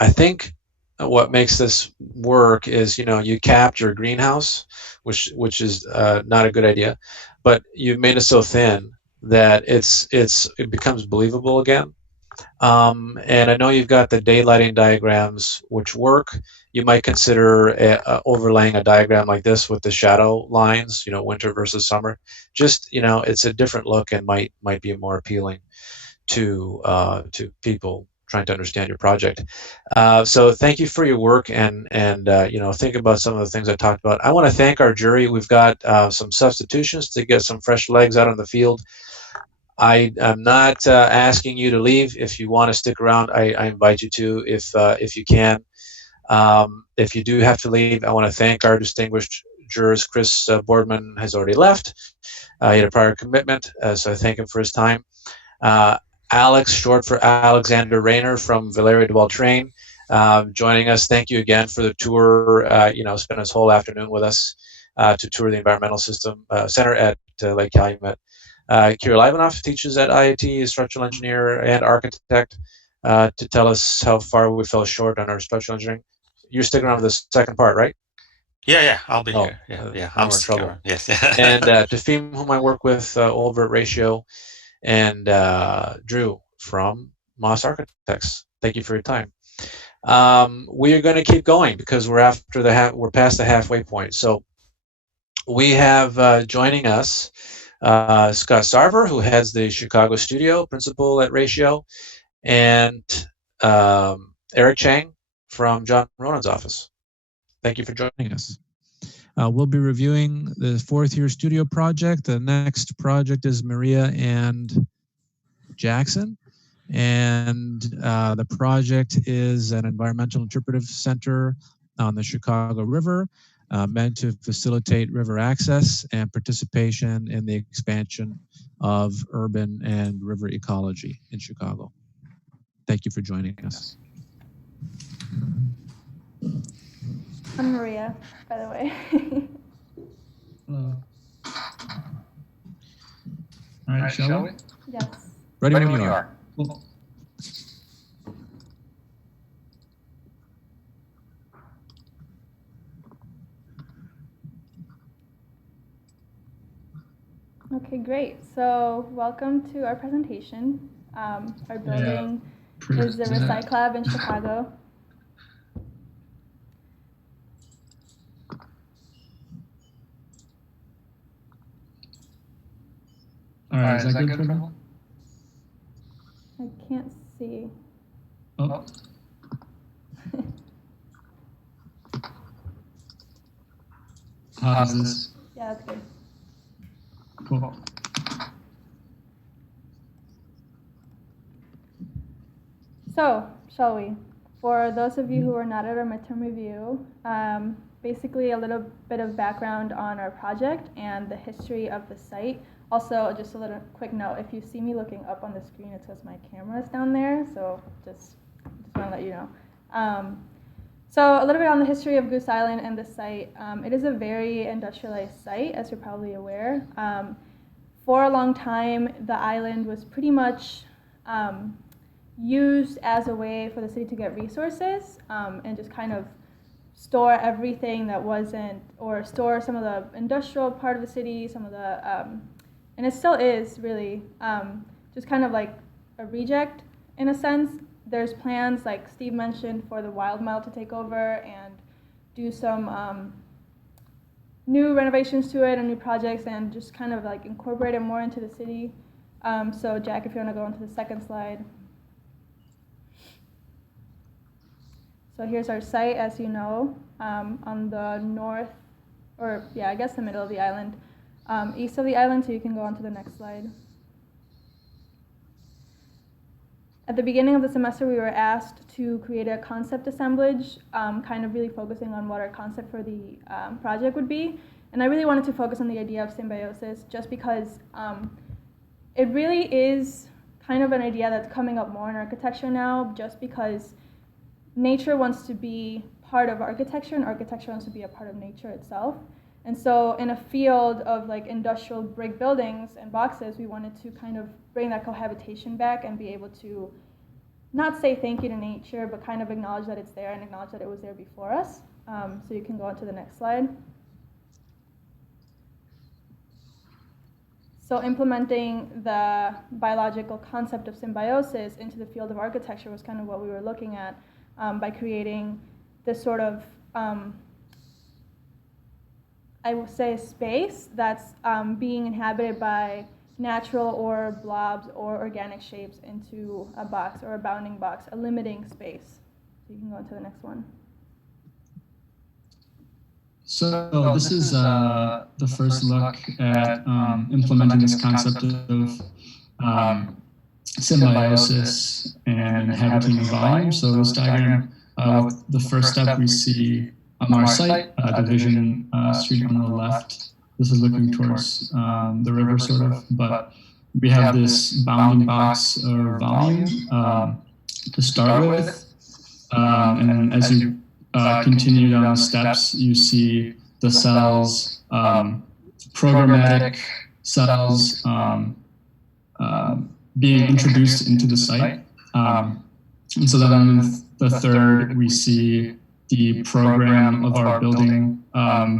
I think what makes this work is you capped your greenhouse, which is not a good idea, but you've made it so thin that it becomes believable again. And I know you've got the daylighting diagrams which work. You might consider overlaying a diagram like this with the shadow lines, winter versus summer. Just it's a different look and might be more appealing to people trying to understand your project. So thank you for your work, and think about some of the things I talked about. I want to thank our jury. We've got some substitutions to get some fresh legs out on the field. I am not asking you to leave. If you want to stick around, I invite you to, if you can. If you do have to leave, I want to thank our distinguished jurors. Chris Boardman has already left. He had a prior commitment, so I thank him for his time. Alex, short for Alexander Rayner from Valeria de Beltrain, joining us. Thank you again for the tour. Spent his whole afternoon with us to tour the Environmental System Center at Lake Calumet. Kira Livanov teaches at IIT, is structural engineer and architect, to tell us how far we fell short on our structural engineering. You're sticking around for the second part, right? Yeah, I'll be here. Yeah, I'm in sticking trouble. around. Yes. And Tafim, whom I work with over at Ratio, and Drew from Moss Architects. Thank you for your time. We are going to keep going because we're past the halfway point. So we have joining us Scott Sarver, who heads the Chicago studio, principal at Ratio, and Eric Chang from John Ronan's office. Thank you for joining us. We'll be reviewing the fourth year studio project. The next project is Maria and Jackson. And the project is an environmental interpretive center on the Chicago River, meant to facilitate river access and participation in the expansion of urban and river ecology in Chicago. Thank you for joining us. I'm Maria, by the way. Hello. All right, shall we? Yes. Ready when you are. Cool. Okay, great. So welcome to our presentation. Our building is the Recyclab in Chicago. All right, is that good, Purple? I can't see. Oh. How's this? Yeah, that's good. Cool. So, shall we? For those of you who are not at our midterm review, basically a little bit of background on our project and the history of the site. Also, just a little quick note, if you see me looking up on the screen, it's because my camera's down there, so just want to let you know. So a little bit on the history of Goose Island and the site. It is a very industrialized site, as you're probably aware. For a long time, the island was pretty much used as a way for the city to get resources and just kind of store everything that wasn't, or store some of the industrial part of the city, some of the, and it still is really just kind of like a reject in a sense. There's plans, like Steve mentioned, for the Wild Mile to take over and do some new renovations to it and new projects and just kind of like incorporate it more into the city. So Jack, if you want to go into the second slide. So here's our site, as you know, on the north, or yeah, I guess the middle of the island, east of the island, so you can go on to the next slide. At the beginning of the semester, we were asked to create a concept assemblage, kind of really focusing on what our concept for the project would be. And I really wanted to focus on the idea of symbiosis just because it really is kind of an idea that's coming up more in architecture now, just because nature wants to be part of architecture and architecture wants to be a part of nature itself. And so in a field of like industrial brick buildings and boxes, we wanted to kind of bring that cohabitation back and be able to not say thank you to nature, but kind of acknowledge that it's there and acknowledge that it was there before us. So you can go on to the next slide. So implementing the biological concept of symbiosis into the field of architecture was kind of what we were looking at by creating this sort of I will say a space that's being inhabited by natural or blobs or organic shapes into a box or a bounding box, a limiting space. So you can go into the next one. So this is the first look at implementing this concept of symbiosis and inhabiting volume. So this diagram, the first step we see on our site, Division Street on the left. This is looking towards the river, sort of, but we have this bounding box or volume to start with. And then as you continue down the steps, you see the cells, programmatic cells being introduced into the site. And so then in the third, we see the program of our building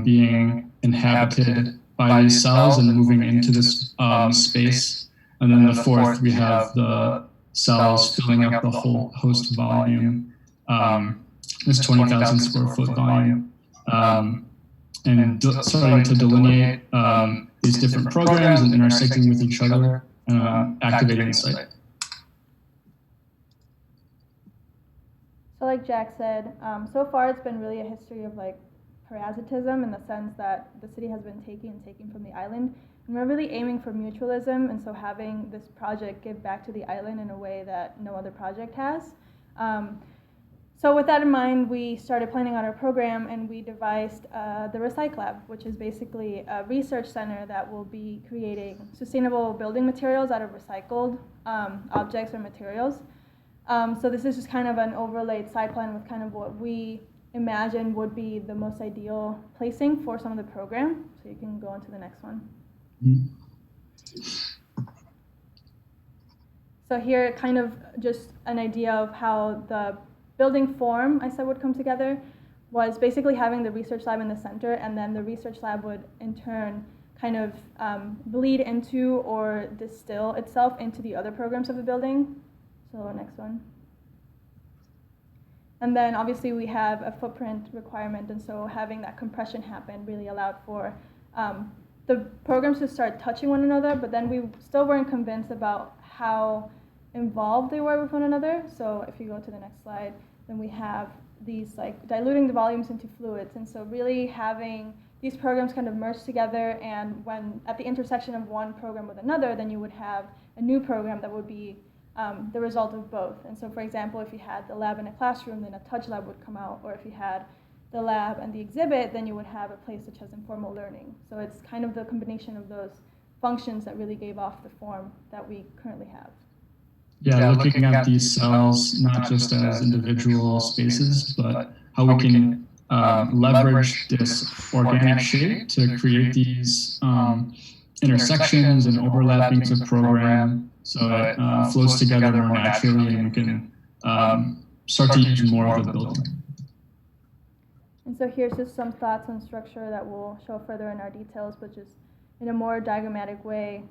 being inhabited by these cells and moving into this space. And then the fourth, we have the cells filling up the whole host volume, this 20,000 square foot volume, and starting to delineate these different programs and intersecting with each other, activating the site. So like Jack said, so far it's been really a history of like parasitism in the sense that the city has been taking from the island. And we're really aiming for mutualism, and so having this project give back to the island in a way that no other project has. So with that in mind, we started planning out our program and we devised the Recycle Lab, which is basically a research center that will be creating sustainable building materials out of recycled objects or materials. So this is just kind of an overlaid side plan with kind of what we imagine would be the most ideal placing for some of the program. So you can go on to the next one. So here, kind of just an idea of how the building form, I said, would come together was basically having the research lab in the center, and then the research lab would in turn kind of bleed into or distill itself into the other programs of the building. So next one. And then obviously we have a footprint requirement, and so having that compression happen really allowed for the programs to start touching one another, but then we still weren't convinced about how involved they were with one another. So if you go to the next slide, then we have these like diluting the volumes into fluids, and so really having these programs kind of merge together, and when at the intersection of one program with another, then you would have a new program that would be the result of both. And so for example, if you had the lab in a classroom, then a touch lab would come out, or if you had the lab and the exhibit, then you would have a place such as informal learning. So it's kind of the combination of those functions that really gave off the form that we currently have. Yeah, looking at these cells not just as individual spaces, but how we can leverage this organic shape to create these intersections and overlappings of program so it flows together more naturally and we can start to use more of the building. And so here's just some thoughts on structure that we'll show further in our details, but just in a more diagrammatic way.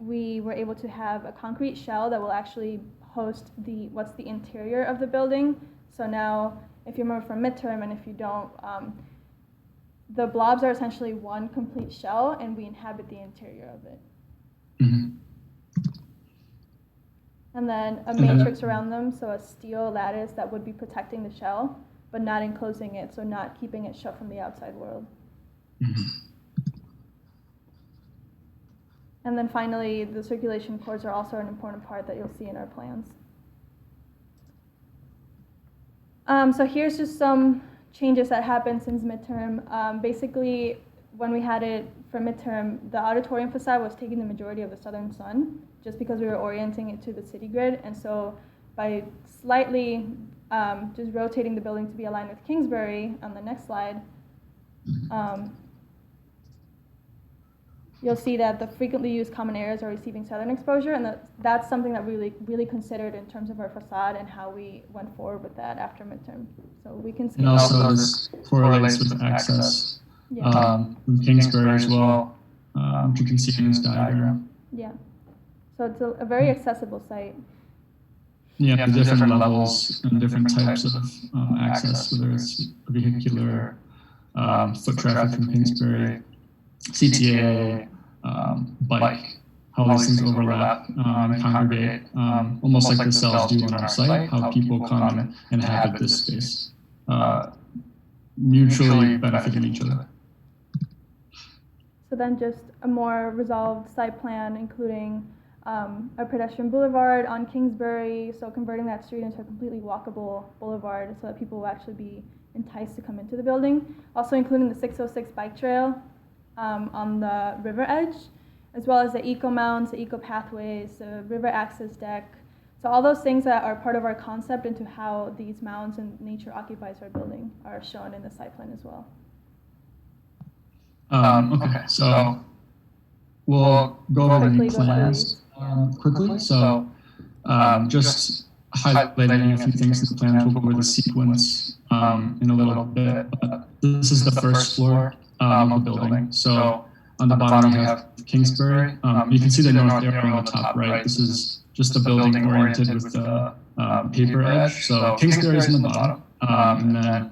We were able to have a concrete shell that will actually host what's the interior of the building. So now, if you remember from midterm, and if you don't, the blobs are essentially one complete shell, and we inhabit the interior of it. Mm-hmm. And then a matrix around them, so a steel lattice that would be protecting the shell, but not enclosing it, so not keeping it shut from the outside world. Mm-hmm. And then finally, the circulation cords are also an important part that you'll see in our plans. So here's just some changes that happened since midterm. Basically, when we had it for midterm, the auditorium facade was taking the majority of the southern sun, just because we were orienting it to the city grid. And so by slightly just rotating the building to be aligned with Kingsbury on the next slide, you'll see that the frequently used common areas are receiving southern exposure, and that's something that we really considered in terms of our facade and how we went forward with that after midterm. So we can see. And also this correlates with access from Kingsbury as well, which you can see in this diagram. Yeah. So it's a very accessible site. Yeah, the different levels and different types of access, whether it's vehicular, foot traffic from Kingsbury, CTA, bike, how these things overlap and congregate, almost like the cells do on our site, how people come and inhabit this space, mutually benefiting each other. So then just a more resolved site plan, including a pedestrian boulevard on Kingsbury, so converting that street into a completely walkable boulevard so that people will actually be enticed to come into the building. Also including the 606 bike trail on the river edge, as well as the eco mounds, the eco pathways, the river access deck. So all those things that are part of our concept into how these mounds and nature occupies our building are shown in the site plan as well. Okay, so we'll go over the plans quickly. So just highlighting a few things in the plans. We'll go over the sequence in a little bit. But this is the first floor of the building. So on the bottom we have Kingsbury. You can see the north arrow on the top right. This is just the building oriented with the paper edge. So Kingsbury is in the bottom. And then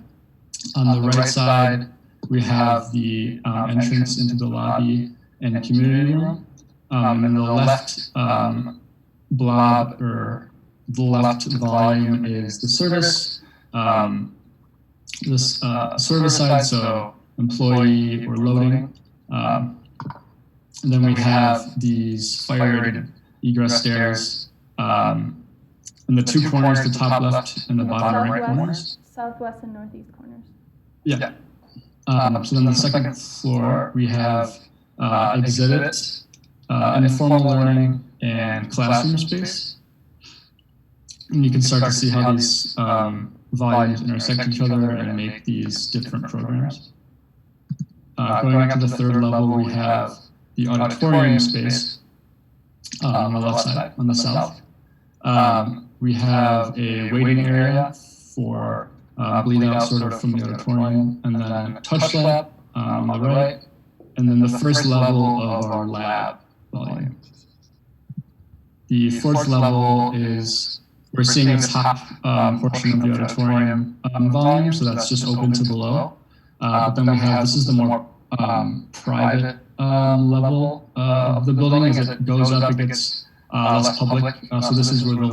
on the right side, we have the entrance into the lobby and community room. And then the left blob, or the left volume, is the service. This service side, so employee or loading. And then we have these fire-rated egress stairs in the two corners, the top left and the bottom right corners. Southwest and northeast corners. Yeah. So then the second floor, we have exhibit, informal learning, and classroom space. And you can start to see how these volumes intersect each other and make these different programs. Going up to the third level, we have the auditorium space on the left side, on the south. We have a waiting area for bleed out sort of from the auditorium, and then a touch lab on the right, and then the first level of our lab volume. The fourth level is, we're seeing the top portion of the auditorium volume, so that's just open to below. But then we have, this is the more private level of the building. As it goes up, it gets less public. So this is where the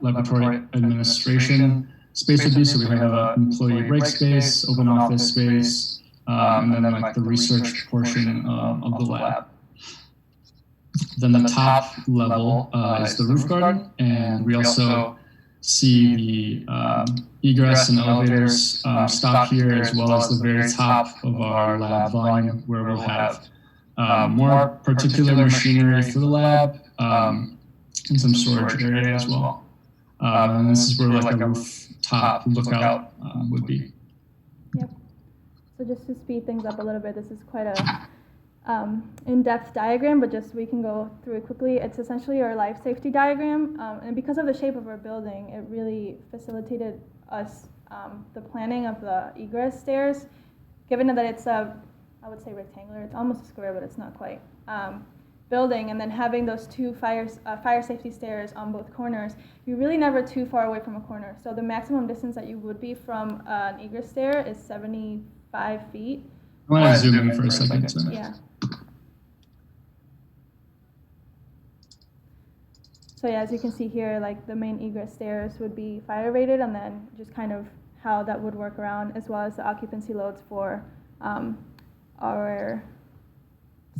laboratory administration space would be. So we have an employee break space, open office space, and then like the research portion of the lab. Then the top level is the roof garden, and we also see the egress and elevators stop here, as well as the very top of our lab volume, where we'll have more particular machinery for the lab and some storage area as well. And this is where like a rooftop lookout would be. Yep. So just to speed things up a little bit, this is quite a in-depth diagram, but just we can go through it quickly. It's essentially our life safety diagram, and because of the shape of our building, it really facilitated us the planning of the egress stairs, given that it's a, I would say rectangular, it's almost a square, but it's not quite, building, and then having those two fire safety stairs on both corners, you're really never too far away from a corner. So the maximum distance that you would be from an egress stair is 75 feet. I want to zoom in for a second. So. Yeah. So yeah, as you can see here, like the main egress stairs would be fire rated, and then just kind of how that would work around, as well as the occupancy loads for our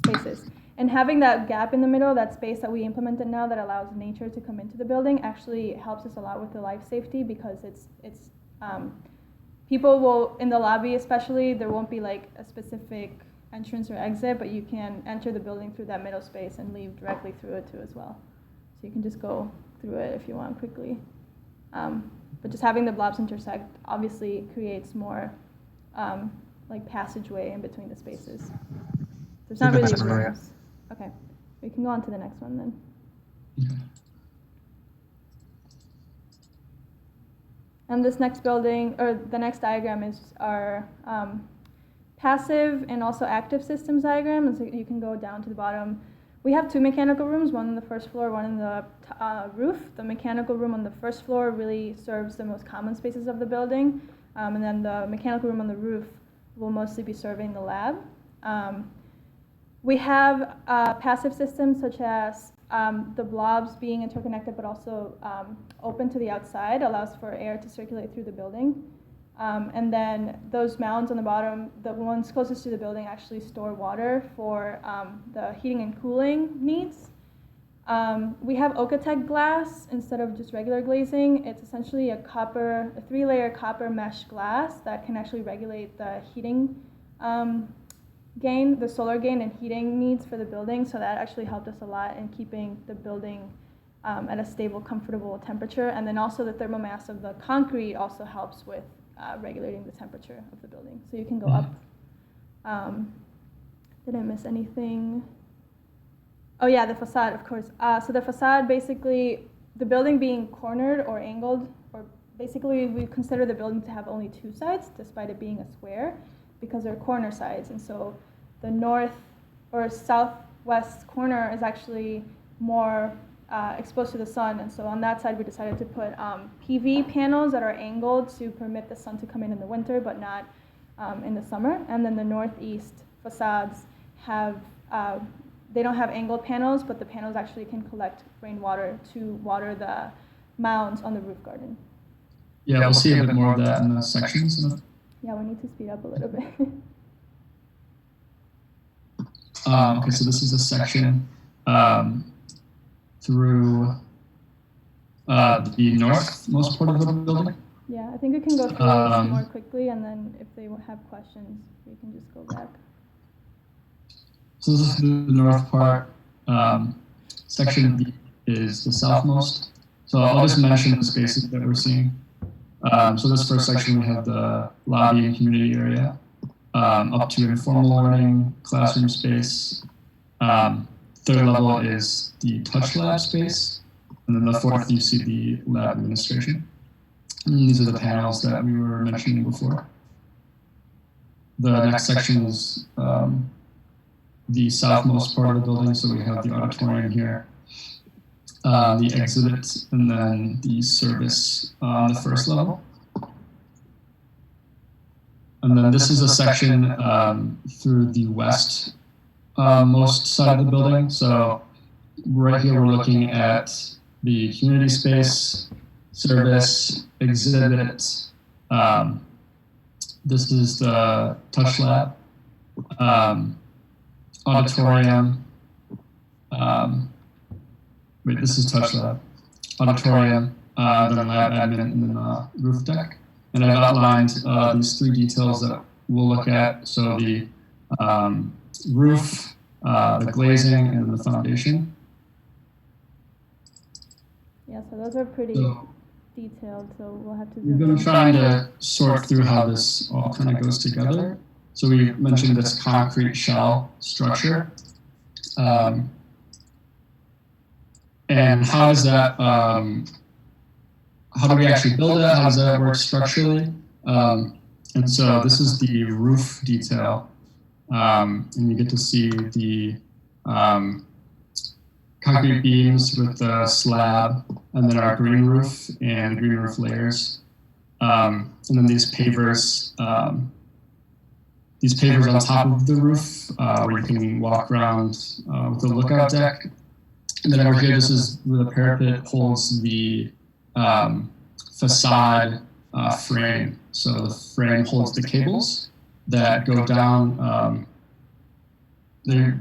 spaces. And having that gap in the middle, that space that we implemented now that allows nature to come into the building, actually helps us a lot with the life safety, because it's people will, in the lobby especially, there won't be like a specific entrance or exit, but you can enter the building through that middle space and leave directly through it too as well. So you can just go through it if you want quickly. But just having the blobs intersect obviously creates more like passageway in between the spaces. There's not really rooms. Okay, we can go on to the next one then. Okay. And this next building, or the next diagram, is our passive and also active systems diagram. And so you can go down to the bottom. We have two mechanical rooms, one on the first floor, one on the roof. The mechanical room on the first floor really serves the most common spaces of the building. And then the mechanical room on the roof will mostly be serving the lab. We have passive systems such as the blobs being interconnected but also open to the outside, allows for air to circulate through the building. And then those mounds on the bottom, the ones closest to the building, actually store water for the heating and cooling needs. We have Okotek glass instead of just regular glazing. It's essentially a 3-layer copper mesh glass that can actually regulate the heating gain, the solar gain and heating needs for the building. So that actually helped us a lot in keeping the building at a stable, comfortable temperature. And then also the thermal mass of the concrete also helps with regulating the temperature of the building. So you can go up. Did I miss anything? Oh yeah, the facade, of course. So the facade, basically, the building being cornered or angled, or basically we consider the building to have only 2 sides, despite it being a square, because they're corner sides. And so the north or southwest corner is actually more exposed to the sun. And so on that side, we decided to put PV panels that are angled to permit the sun to come in the winter, but not in the summer. And then the northeast facades have, they don't have angled panels, but the panels actually can collect rainwater to water the mounds on the roof garden. Yeah, we'll see a bit more of that in the sections. Yeah, we need to speed up a little bit. Okay, so this is a section through the northmost part of the building. Yeah, I think we can go through this more quickly, and then if they have questions, we can just go back. So this is the north part. Section B is the southmost. So I'll just mention the spaces that we're seeing. So this first section, we have the lobby and community area, up to informal learning, classroom space. Third level is the touch lab space. And then the fourth, you see the lab administration. And these are the panels that we were mentioning before. The next section is the southmost part of the building. So we have the auditorium here, the exhibit, and then the service on the first level. And then this is a section through the west most side of the building. So right here, we're looking at the community space, service, exhibit. This is the touch lab, auditorium. Wait, this is touch lab, auditorium, then lab admin, and then roof deck. And I've outlined these 3 details that we'll look at. So the roof, the glazing, and the foundation. Yeah, so those are pretty detailed, so we'll have to We've zoom been in. trying to sort through how this all kind of goes together. So we mentioned this concrete shell structure. And how does that, how do we actually build it? How does that work structurally? And so this is the roof detail. And you get to see the concrete beams with the slab, and then our green roof and green roof layers. And then these pavers on top of the roof, where you can walk around with a lookout deck. And then over here, this is where the parapet holds the facade frame. So the frame holds the cables that go down, down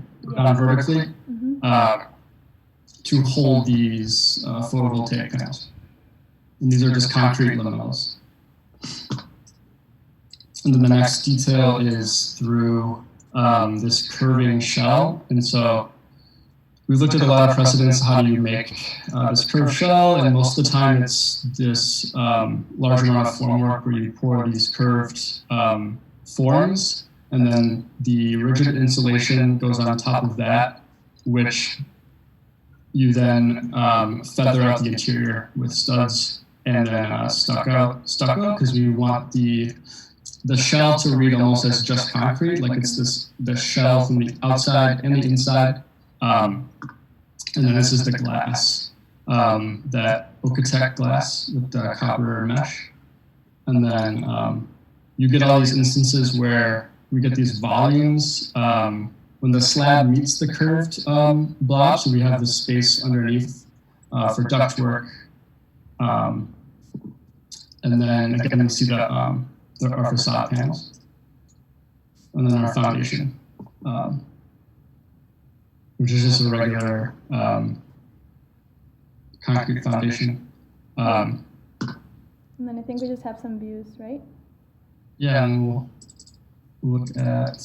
vertically to hold these photovoltaic panels. And these are just concrete lamellas. And then the next detail is through this curving shell. And so we've looked at a lot of precedents. How do you make this curved shell? And most of the time it's this large amount of formwork where you pour these curved forms, and then the rigid insulation goes on top of that, which you then feather out the interior with studs and then stucco, because we want the shell to read almost as just concrete, like it's the shell from the outside and the inside. And then this is the glass, that Okotek glass with the copper mesh. And then you get all these instances where we get these volumes when the slab meets the curved blob, so we have the space underneath for ductwork. And then again, we see our facade panels. And then our foundation. Which is just a regular concrete foundation. And then I think we just have some views, right? Yeah, and we'll look at,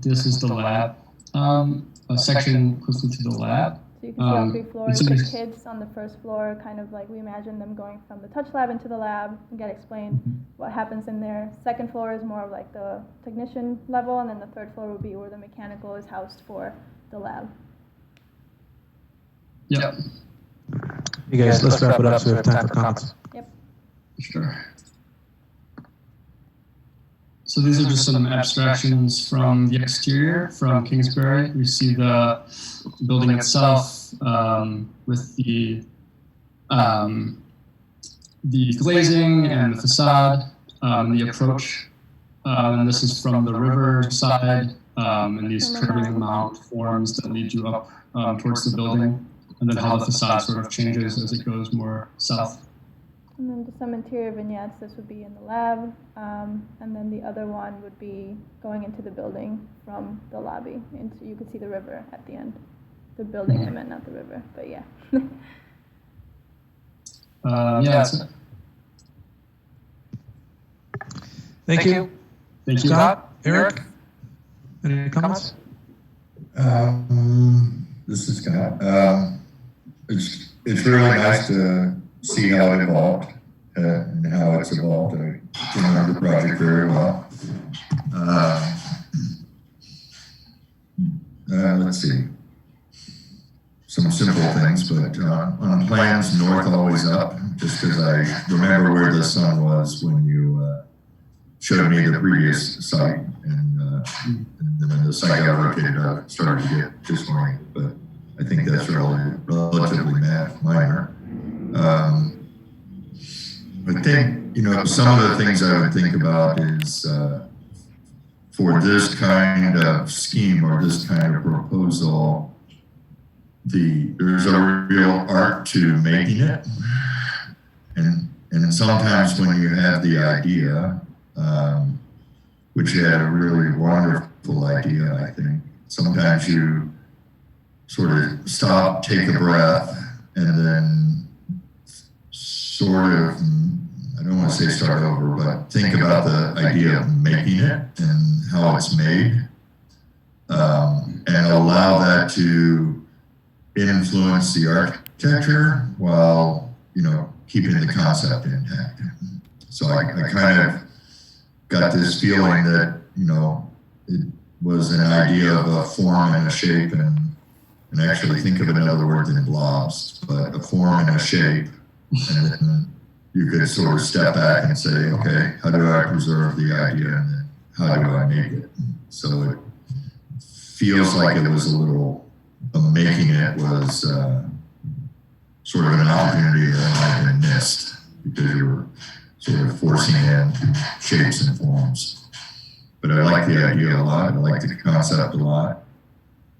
this is the lab, a section closer to the lab. So you can see all 3 floors. The kids on the first floor, kind of like we imagine them going from the touch lab into the lab and get explained what happens in there. Second floor is more of like the technician level, and then the third floor would be where the mechanical is housed for the lab. Yep. Hey guys, let's wrap it up so we have time for comments. Yep. Sure. So these are just some abstractions from the exterior from Kingsbury. We see the building itself with the glazing and the facade and the approach. And this is from the river side and these curving mount forms that lead you up towards the building, and then how the facade sort of changes as it goes more south. And then just some interior vignettes. This would be in the lab, and then the other one would be going into the building from the lobby. Into, you could see the river at the end. The building, I meant, not the river, but yeah. Yeah, that's it. Thank you. Thank you. Scott, Eric, any comments? This is Scott. It's really nice to see how it evolved and how it's evolved. I remember the project very well. Let's see. Some simple things, but on plans, north always up, just because I remember where the sun was when you showed me the previous site, and then the site got located, started to get disoriented, but I think that's relatively minor. I think, some of the things I would think about is for this kind of scheme or this kind of proposal, there's a real art to making it. And sometimes when you have the idea, which you had a really wonderful idea, I think, sometimes you sort of stop, take a breath, and then sort of, I don't want to say start over, but think about the idea of making it and how it's made, and allow that to influence the architecture while keeping the concept intact. So I kind of got this feeling that, it was an idea of a form and a shape, and actually think of another word than blobs, but a form and a shape. And then you could sort of step back and say, okay, how do I preserve the idea, and then how do I make it? So it feels like it was a little, making it was sort of an opportunity that might have been missed, because you were sort of forcing in shapes and forms. But I like the idea a lot. I like the concept a lot.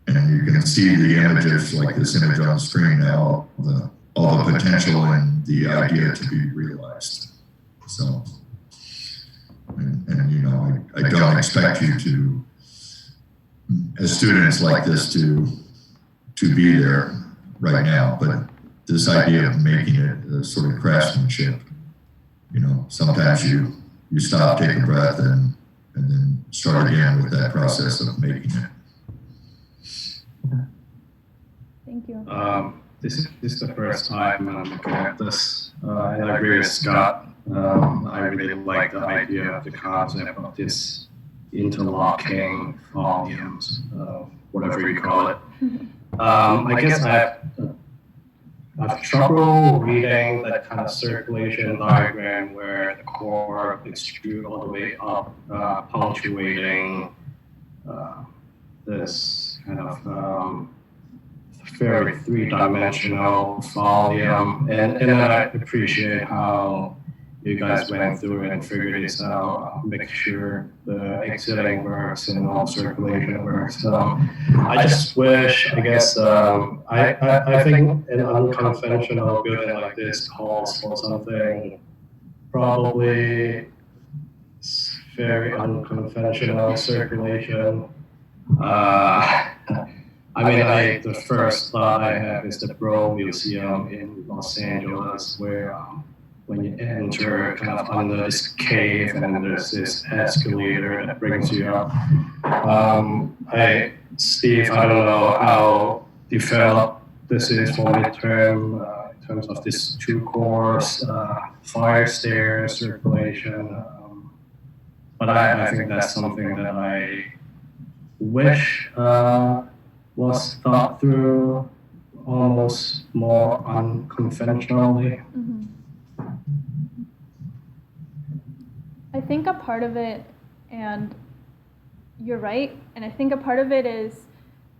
And you can see the images, like this image on the screen now, all the potential and the idea to be realized. So, and I don't expect you to, as students like this, to be there right now, but this idea of making it a sort of craftsmanship, sometimes you stop, take a breath, and then start again with that process of making it. Thank you. This is the first time I'm looking at this, and I agree with Scott. I really like the idea of the concept of this interlocking volumes, whatever you call it. I guess I've trouble reading that kind of circulation diagram where the core extrude all the way up, punctuating this kind of very three-dimensional volume, and I appreciate how you guys went through and figured this out, make sure the exiting works and all circulation works. I just wish, I guess, I think an unconventional building like this calls for something probably very unconventional circulation. The first thought I have is the Bro Museum in Los Angeles, where when you enter kind of under this cave and then there's this escalator that brings you up. Steve, I don't know how developed this is for midterm in terms of this two cores, fire stairs, circulation. But I think that's something that I wish was thought through almost more unconventionally. Mm-hmm. I think a part of it, and you're right, and I think a part of it is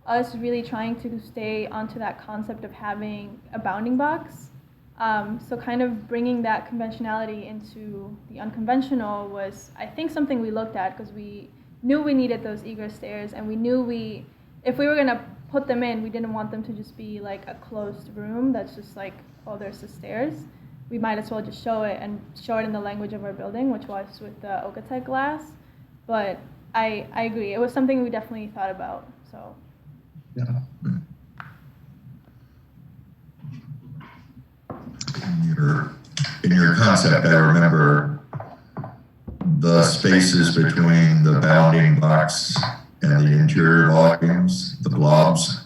us really trying to stay onto that concept of having a bounding box. So kind of bringing that conventionality into the unconventional was, I think, something we looked at because we knew we needed those egress stairs, and we knew if we were going to put them in, we didn't want them to just be like a closed room that's just like, oh, there's the stairs. We might as well just show it in the language of our building, which was with the Okotek glass. But I agree. It was something we definitely thought about. So. Yeah. In your concept, I remember the spaces between the bounding box and the interior volumes, the blobs.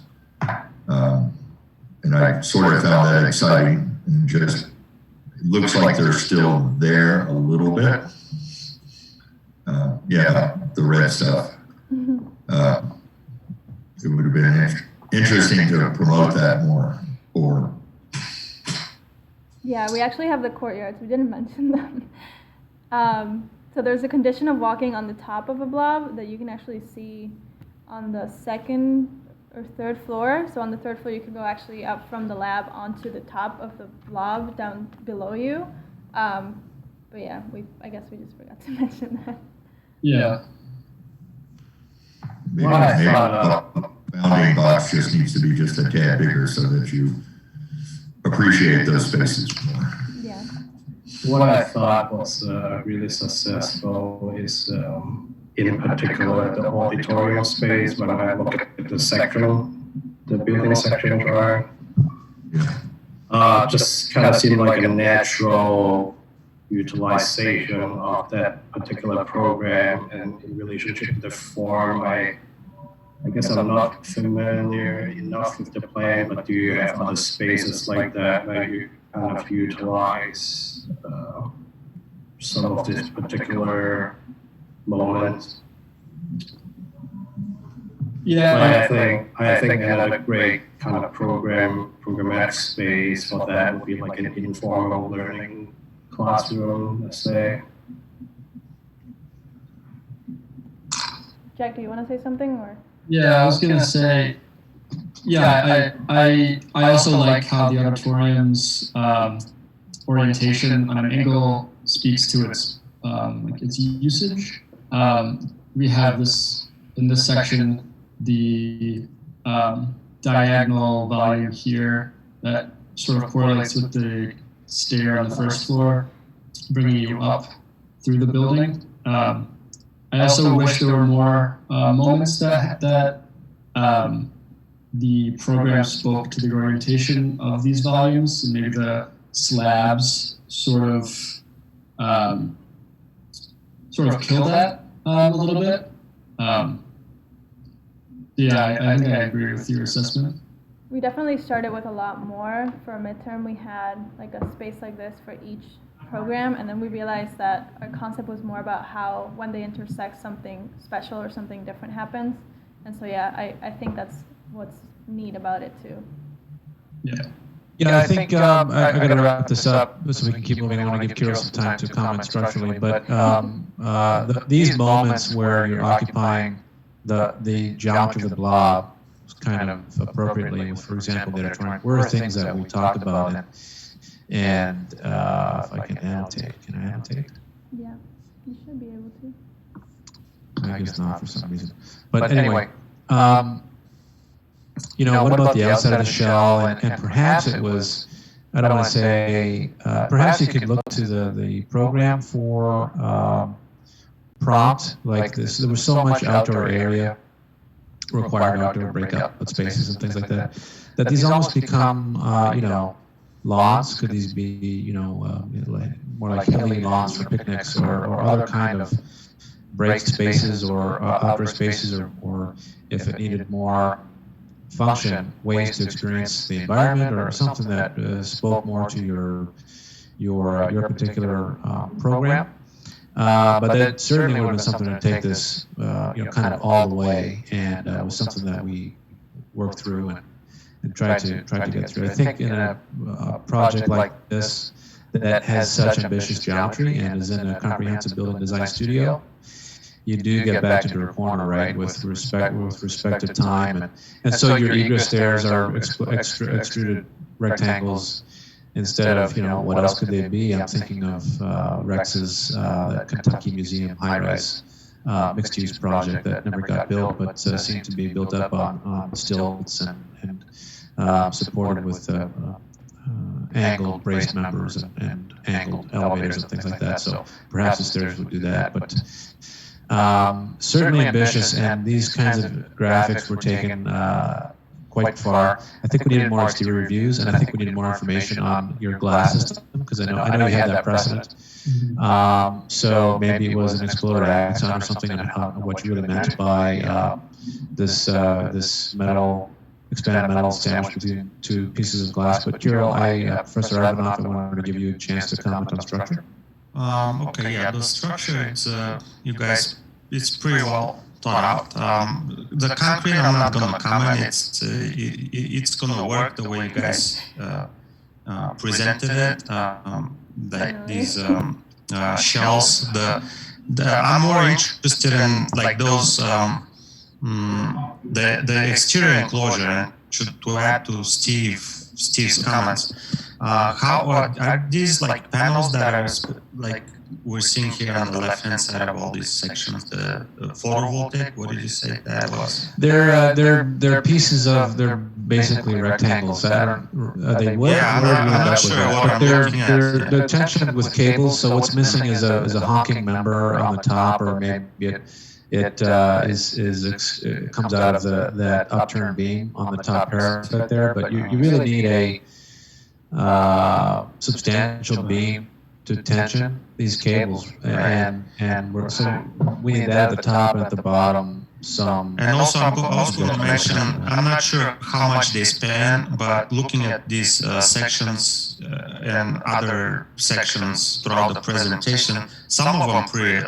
And I sort of found that exciting, and just it looks like they're still there a little bit. The red stuff. It would have been interesting to promote that more. Yeah, we actually have the courtyards. We didn't mention them. So there's a condition of walking on the top of a blob that you can actually see on the second or third floor. So on the third floor, you can go actually up from the lab onto the top of the blob down below you. But yeah, I guess we just forgot to mention that. Yeah. Maybe the bounding box just needs to be just a tad bigger so that you appreciate those spaces more. Yeah. What I thought was really successful is, in particular, the auditorium space. When I look at the section, the building section drawing, just kind of seemed like a natural utilization of that particular program, and in relationship to the form, I guess I'm not familiar enough with the plan, but do you have other spaces like that where you kind of utilize some of this particular moment. Yeah, I think another great kind of programmatic space for that would be like an informal learning classroom, let's say. Jack, do you want to say something or? Yeah, I was gonna say, I also like how the auditorium's orientation on an angle speaks to its like its usage. We have this in this section the diagonal volume here that sort of correlates with the stair on the first floor, bringing you up through the building. I also wish there were more moments that the program spoke to the orientation of these volumes, and maybe the slabs sort of kill that a little bit. I think I agree with your assessment. We definitely started with a lot more. For a midterm, we had like a space like this for each program, and then we realized that our concept was more about how when they intersect, something special or something different happens. And so I think that's what's neat about it too. Yeah, I think I got to wrap this up so we can keep moving. I want to give Kira some time to comment structurally, but these moments where you're occupying the geometry of the blob kind of appropriately, with, for example, the auditorium, were things that we talked about. And if I can annotate, can I annotate? Yeah, you should be able to. I guess not for some reason. But anyway, what about the outside of the shell? And perhaps it was, I don't want to say, perhaps you could look to the program for prompt like this. There was so much outdoor area, required outdoor breakout spaces and things like that, that these almost become, lawns. Could these be, more like hilly lawns for picnics or other kind of break spaces or outdoor spaces, or if it needed more function, ways to experience the environment or something that spoke more to your particular program. But that certainly would have been something to take this, kind of all the way, and it was something that we worked through and tried to get through. I think in a project like this that has such ambitious geometry and is in a comprehensive building design studio, you do get back to the corner, right, with respect to time, and so your egress stairs are extruded rectangles instead of, what else could they be? I'm thinking of Rex's Kentucky Museum high-rise mixed-use project that never got built, but seemed to be built up on stilts and supported with angled braced members and angled elevators and things like that. So perhaps the stairs would do that, but certainly ambitious. And these kinds of graphics were taken quite far. I think we needed more exterior reviews, and I think we needed more information on your glass system, because I know you had that precedent. So maybe it was an explored axon or something on what you really meant by this expanded metal sandwiched between two pieces of glass. But Kirill, Professor Ivanov, I wanted to give you a chance to comment on structure. Okay, yeah, the structure, it's you guys, it's pretty well thought out. The concrete, I'm not gonna comment. It's gonna work the way you guys presented it. Like these shells. I'm more interested in like those the exterior enclosure. To add to Steve's comments. How are these like panels that are like we're seeing here on the left-hand side of all these sections? The photovoltaic. What did you say that was? They're pieces of. They're basically rectangles. Are they wood? Yeah, I'm not sure what I'm looking at. They're tensioned with cables. So what's missing is a honking member on the top, or maybe it comes out of that upturned beam on the top parapet there. But you really need a substantial beam to tension these cables, and we need that at the top and at the bottom some. And also, I was going to mention, I'm not sure how much they spend, but looking at these sections and other sections throughout the presentation, some of them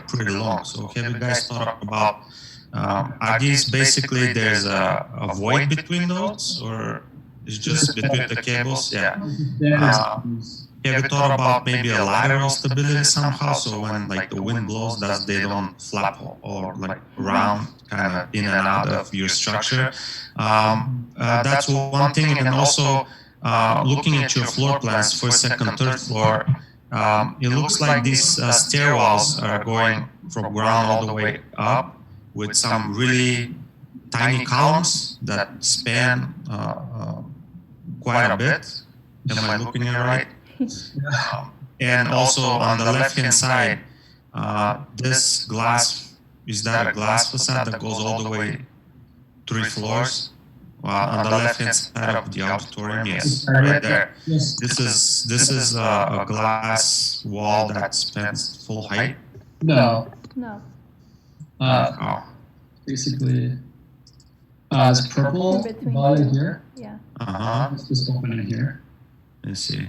pretty long. So have you guys thought about, are these basically there's a void between those, or it's just between the cables? Yeah. Have you thought about maybe a lateral stability somehow, so when like the wind blows, they don't flap or like around, kind of in and out of your structure? That's one thing, and also looking at your floor plans, first, second, third floor, it looks like these stairwells are going from ground all the way up with some really tiny columns that span quite a bit. Am I looking at it right? And also on the left-hand side, this glass, is that a glass facade that goes all the way 3 floors? On the left-hand side of the auditorium, yes, right there. This is a glass wall that spans full height. No. No. Basically, this purple volume here. Yeah. It's just opening here. Let's see.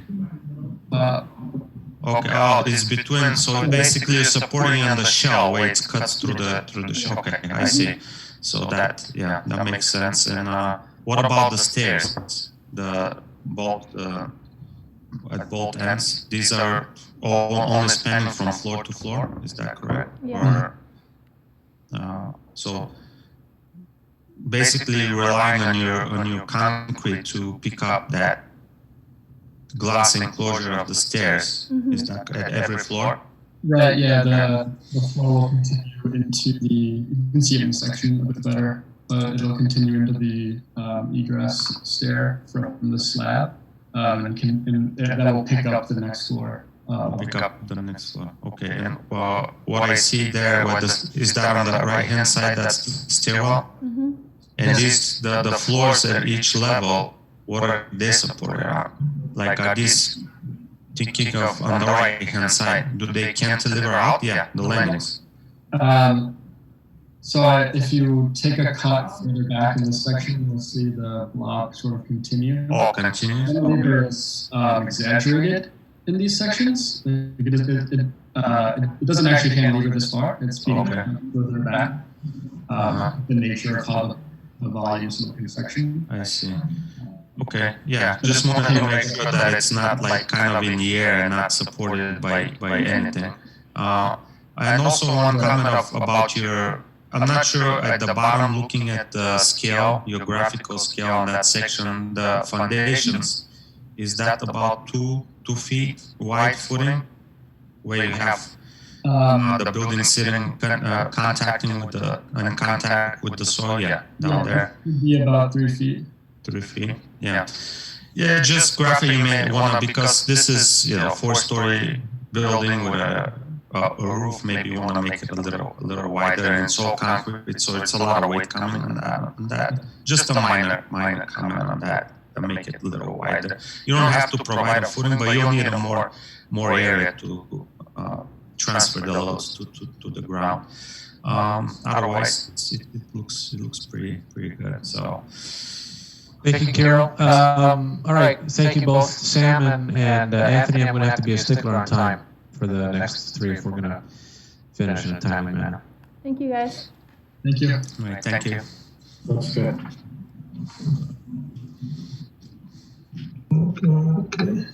Okay, oh, it's between, so basically you're supporting on the shell where it cuts through the shell. Okay, I see. So that, yeah, that makes sense. And what about the stairs? The bolt, at both ends, these are all only spanning from floor to floor, is that correct? Yeah. Or, so basically relying on your concrete to pick up that glass enclosure of the stairs. Is that at every floor? Right, yeah, the flow will continue into the, you can see it in the section a bit better, but it'll continue into the egress stair from the slab, and that will pick up the next floor. Pick up the next floor. Okay, and what I see there, is that on the right-hand side, that's the stairwell? And these, the floors at each level, what are they supported on? Like, are these, thinking of on the right-hand side, do they cantilever out? Yeah, the landings. So if you take a cut further back in this section, you'll see the block sort of continue. Oh, continue. Cantilever is exaggerated in these sections. It doesn't actually cantilever this far. It's being further back. The nature of how the volumes look in the section. I see. Okay, yeah, just wanted to make sure that it's not like kind of in the air and not supported by anything. And also one comment about your, I'm not sure at the bottom, looking at the scale, your graphical scale on that section, the foundations, is that about 2 feet wide footing, where you have the building sitting, contacting with in contact with the soil, down there? It'd be about 3 feet. 3 feet, yeah. Yeah, just graphically you may wanna, because this is, 4-story building with a roof, maybe you wanna make it a little wider, and it's all concrete, so it's a lot of weight coming on that. Just a minor comment on that, to make it a little wider. You don't have to provide a footing, but you'll need a more area to transfer the loads to the ground. Otherwise, it looks pretty good. So. Thank you, Carol. All right, thank you both, Sam and Anthony. I'm going to have to be a stickler on time for the next 3 if we're going to finish in a timely manner. Thank you, guys. Thank you. All right, thank you. That's good. Okay.